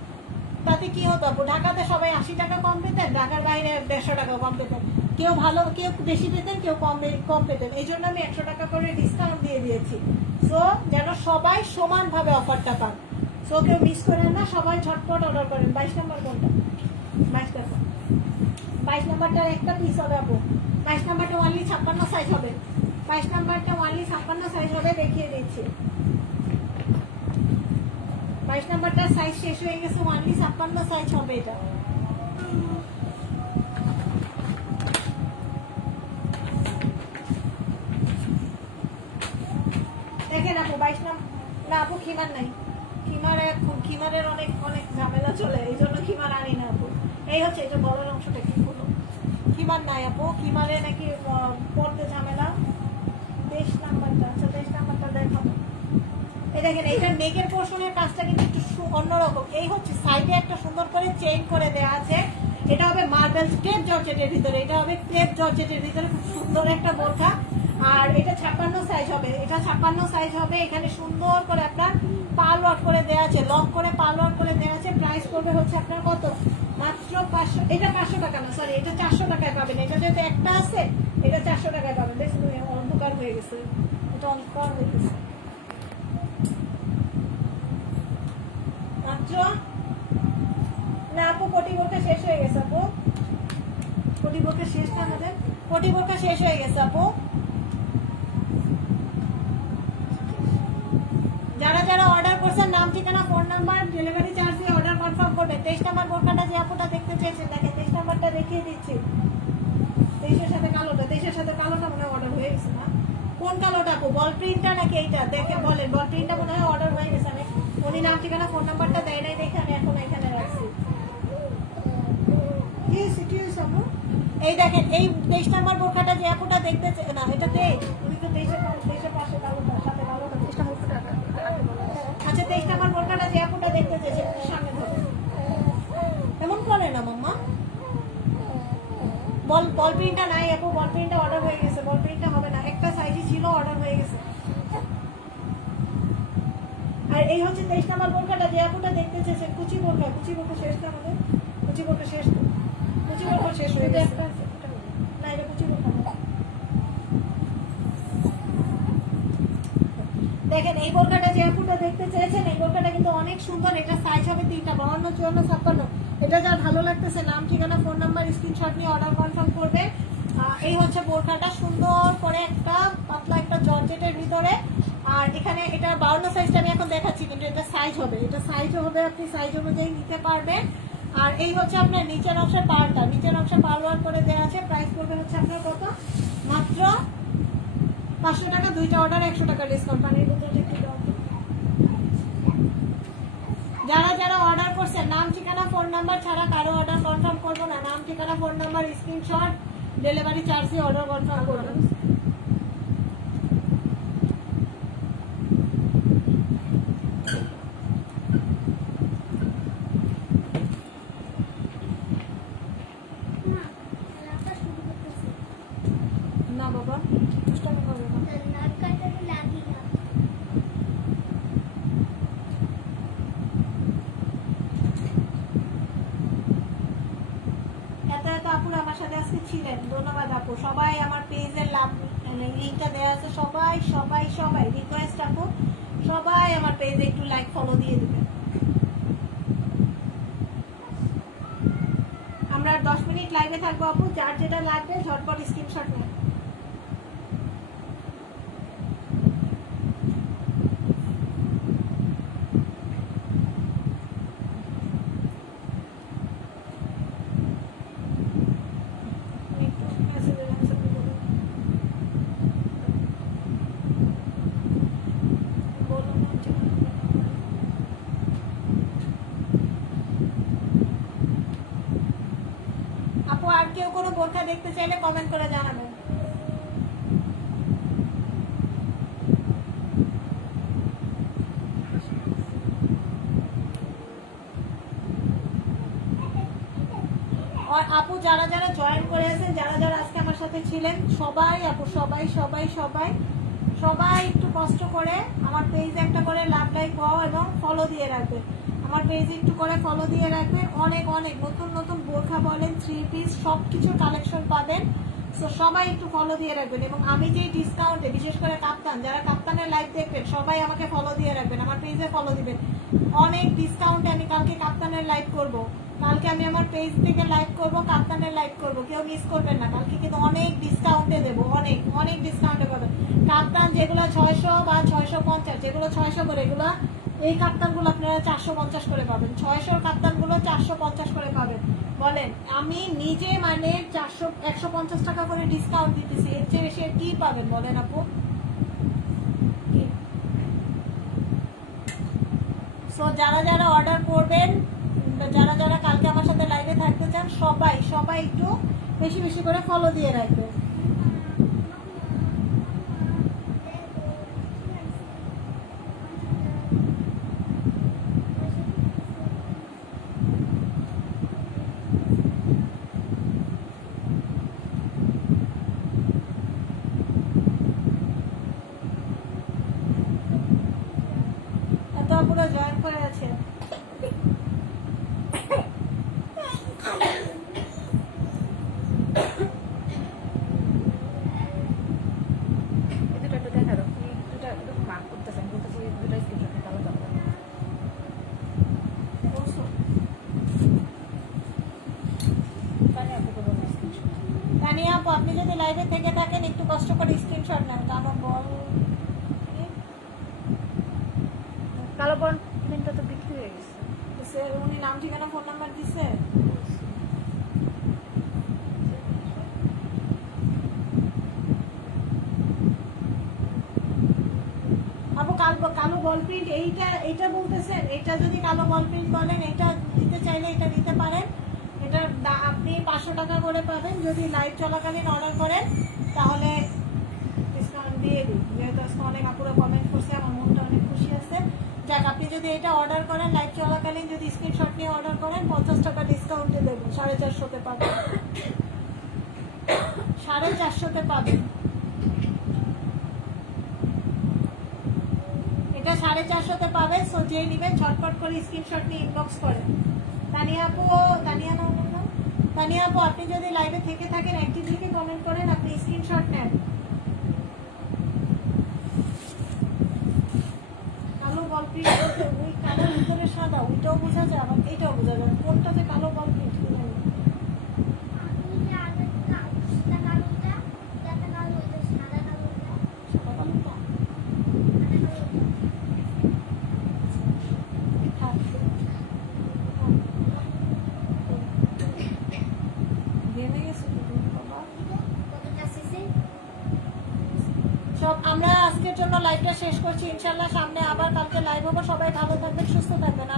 তাতে কি হতো আপু, ঢাকাতে সবাই 80 টাকা কম পেতেন, ঢাকার বাইরে 150 টাকা কম পেতেন। কেউ ভালো, কেউ বেশি পেতেন, কেউ কম পেতেন। এই জন্য আমি 100 টাকা করে ডিসকাউন্ট দিয়ে দিয়েছি, সো যেন সবাই সমানভাবে অফারটা পান। সো কেউ মিস করেন না, সবাই ঝটপট অর্ডার করেন। 22 নম্বর কোনটা? 22 টাকা। 22 নাম্বারটার একটা পিস হবে আপু। 22 নাম্বারটা অনলি 56 সাইজ হবে। 22 নাম্বারটা অনলি 56 সাইজ হবে, দেখিয়ে দিচ্ছি। 22 নাম্বারটার সাইজ শেষ হয়ে গেছে, অনলি 56 সাইজ হবে এটা। দেখেন আপু 22 না আপু, খিমার নাই। খিমারের অনেক অনেক ঝামেলা চলে, এই জন্য খিমার আনি না আপু। এই হচ্ছে এটা বড় অংশটা কি হলো, খিমার নাই আপু, খিমারে নাকি পড়তে ঝামেলা। 23 নাম্বারটা, আচ্ছা 23 নাম্বারটা দেখাবো। এই দেখেন, এইটার নেকের পোর্শনের কাজটা কিন্তু একটু অন্যরকম। এই হচ্ছে সাইডে একটা সুন্দর করে চেইন করে দেওয়া আছে। এটা হবে মার্বেল ক্রেপ জর্জেটের ভিতরে, এটা হবে ক্রেপ জর্জেটের ভিতরে, খুব সুন্দর একটা বোরখা। আর এটা 56 সাইজ হবে, এটা 56 সাইজ হবে। এখানে সুন্দর করে আপনার পাল ওয়ার্ক করে দেওয়া আছে, লং করে পাল ওয়ার্ক করে দেওয়া আছে। প্রাইস পড়বে হচ্ছে আপনার কত, মাত্র 500। এটা 500 টাকা না, সরি, এটা 400 টাকায় পাবেন। এটা যেহেতু একটা আছে, এটা 400 টাকায় পাবেন। দেখুন অন্ধকার হয়ে গেছে, এটা অন্ধকার হয়ে গেছে মাত্র। না আপু, কোটি বোরকা শেষ হয়ে গেছে আপু, কোটি বোরকা শেষ না আমাদের, কোটি বোরকা শেষ হয়ে গেছে আপু। যারা যারা অর্ডার করছেন নাম, ঠিকানা, ফোন নাম্বার, ডেলিভারি চার্জ দিয়ে অর্ডার কনফার্ম করবেন। 23 নাম্বার বোরকাটা যে আপুটা দেখতে চেয়েছেন, দেখেন 23 নাম্বারটা দেখিয়ে দিচ্ছি। 23-এর সাথে কালোটা, 23-এর সাথে কালোটা মনে হয় অর্ডার হয়ে গেছে না? কোন কালোটা আপু, বল প্রিন্টটা নাকি এইটা? দেখে বলেন, বল প্রিন্টটা মনে হয় অর্ডার হয়ে গেছে। আমি উনি নাম, ঠিকানা, ফোন নাম্বারটা দেয় নাই দেখে আমি এখন এখানে রাখছি। এই দেখেন, এই 23 নাম্বার বোরকাটা যে আপুটা দেখতে না, এটা 23, উনি তো 23-এর পাশে কালোটা, সাথে কালোটা। 23 নাম্বার বোরকাটা, আচ্ছা 23 নাম্বার বোরকাটা যে আপুটা দেখতে চেয়েছে সামনে ধরে, এমন করে না মাম্মা। বল প্রিন্টটা নাই আপু, বল প্রিন্টটা অর্ডার হয়ে গেছে, বল প্রিন্টটা হবে না, একটা সাইজই ছিল, অর্ডার হয়ে গেছে। আর এই হচ্ছে 23 নাম্বার বোরকাটা যে আপুটা দেখতে চেয়েছেন, কুচি বোরকা। কুচি বোরকা শেষ না আমাদের, কুচি বোরকা শেষ, কুচি বোরকা শেষ হয়ে গেছে না, এটা কুচি বোরকা না। দেখেন এই বোরকাটা যে আপুটা দেখতে চেয়েছেন, এই বোরকাটা কিন্তু অনেক সুন্দর। এটা সাইজ হবে 3টা, 52, 54, 56। এটা যা ভালো লাগতেছে নাম ঠিকানা ফোন নাম্বার স্ক্রিনশট নিয়ে অর্ডার কনফার্ম করবে। এই হচ্ছে বোরকাটা, সুন্দর করে একটা পাতলা একটা জর্জেটের ভিতরে। আর এখানে এটা 52 সাইজটা আমি এখন দেখাচ্ছি, কিন্তু এটা সাইজ হবে, এটা সাইজ হবে, আপনি সাইজ অনুযায়ী নিতে পারবেন। আর এই হচ্ছে আপনার নিচের অংশের পাড়টা, নিচের অংশে পালোয়ার করে দেওয়া আছে। প্রাইস পড়বে হচ্ছে আপনার কত, মাত্র 500 টাকা। 2টা অর্ডার 100 টাকা ডিসকাউন্ট। পানির বোতলটা একটু দাও। যারা যারা অর্ডার করছেন নাম ঠিকানা ফোন নাম্বার ছাড়া কারো অর্ডার কনফার্ম করবো না। নাম ঠিকানা phone number screenshot, delivery charge দিয়ে অর্ডার কনফার্ম করবো। না বাবা, দুষ্টামি করবে না। এত এত আপুরা আমার সাথে আজকে ছিলেন, ধন্যবাদ আপু। সবাই আমার পেজের লিঙ্কটা দেওয়া আছে, সবাই সবাই সবাই রিকোয়েস্ট আপু, সবাই আমার পেজে একটু লাইক ফলো দিয়ে দিবেন। আমরা 10 মিনিট লাইভে থাকবো আপু, যার যেটা লাগবে ঝটপট স্ক্রিনশট নেন। একটু মেসেজের অ্যান্সার দিতে বলুন। বলুন হচ্ছে না। আপু আর কেউ কোনো বোরখা দেখতে চাইলে কমেন্ট করে জানাবেন। আর আপু যারা যারা জয়েন করেছেন, যারা যারা আজকে আমার সাথে ছিলেন, সবাই আপু, সবাই সবাই সবাই সবাই একটু কষ্ট করে আমার পেজে একটা করে লাভ লাইক পাও এবং ফলো দিয়ে রাখবেন। আমার পেজে একটু করে ফলো দিয়ে রাখবেন। অনেক অনেক নতুন নতুন বোরখা বলেন, 3 পিস সব কিছুর কালেকশন পাবেন। সো সবাই একটু ফলো দিয়ে রাখবেন। এবং আমি যে ডিসকাউন্টে, বিশেষ করে কাপ্তান, যারা কাপ্তানের লাইভ দেখবেন সবাই আমাকে ফলো দিয়ে রাখবেন, আমার পেজে ফলো দিবেন। অনেক ডিসকাউন্টে আমি কালকে কাপ্তানের লাইভ করব। কালকে আমি আমার পেজ থেকে লাইভ করব, কাপ্তানের লাইভ করব, কেউ মিস করবেন না। কালকে কিন্তু অনেক ডিসকাউন্টে দেবো, অনেক অনেক ডিসকাউন্টে পাবেন। কাপ্তান যেগুলো 600 বা 650, যেগুলো 600 করে, এগুলো এই কাপ্তানগুলো আপনারা 450 করে পাবেন। 600 কাপ্তানগুলো 450 করে পাবেন। বলেন, আমি নিজে মানে 150 টাকা করে ডিসকাউন্ট দিতেছি, এর চেয়ে বেশি কি পাবেন বলেন আপু? সো যারা যারা অর্ডার করবেন, যারা যারা কালকে আমার সাথে লাইভে থাকতে চান, সবাই সবাই একটু বেশি বেশি করে ফলো দিয়ে রাখবেন। এত আপুরা জয়েন করে আছে। এই দুটো একটু দেখা দাও, তুমি দুটো একটু মার্ক করতেছেন, বলতেছি দুটো স্ক্রিনশট নিতে আলাদা আলাদা। বলছো? তাহলে আপনি করবেন স্ক্রিনশট। তানিয়া আপু, আপনি যদি লাইভে থেকে থাকেন একটু কষ্ট করে স্ক্রিনশট নেন। কালো বল কালো বন্ড প্রিন্টটা তো বিক্রি হয়ে গেছে। দিছে, উনি নাম ঠিকানা ফোন নাম্বার দিছে। আপু কালো বল প্রিন্ট এইটা বলতেছেন, এটা যদি কালো বল প্রিন্ট বলেন, এটা দিতে চাইলে এটা দিতে পারেন। এটা আপনি 500 টাকা করে পাবেন। যদি লাইভ চলাকালীন অর্ডার করেন তাহলে ডিসকাউন্ট দিয়ে দিই, যেহেতু আজকে অনেক আপুরা কমেন্ট করছে, আমার মনটা অনেক খুশি আছে। যাক, আপনি যদি এটা অর্ডার করেন লাইভ চলাকালীন, যদি স্ক্রিনশট নিয়ে অর্ডার করেন 50 টাকা ডিসকাউন্টে দেবো। 450 পাবেন, 450 পাবেন। এটা 450 পাবেন। সো যে নেবেন ঝটপট করে স্ক্রিনশট নিয়ে ইনবক্স করেন। তানিয়া আপু, তানিয়া আপু, আপনি যদি লাইভে থেকে থাকেন অ্যাক্টিভলি কমেন্ট করেন, আপনি স্ক্রিনশট নেন। এটাও বোঝা যায় আবার এইটাও বোঝা যায় কোনটা যে কালো বল প্রিন্ট কি জানি সাদা কালোটা ঘেমে গেছে বাবা। সব আমরা আজকের জন্য লাইভটা শেষ করছি ইনশাল্লাহ সামনে আবার কালকে লাইভ হবো সবাই ভালো থাকবেন সুস্থ থাকবেন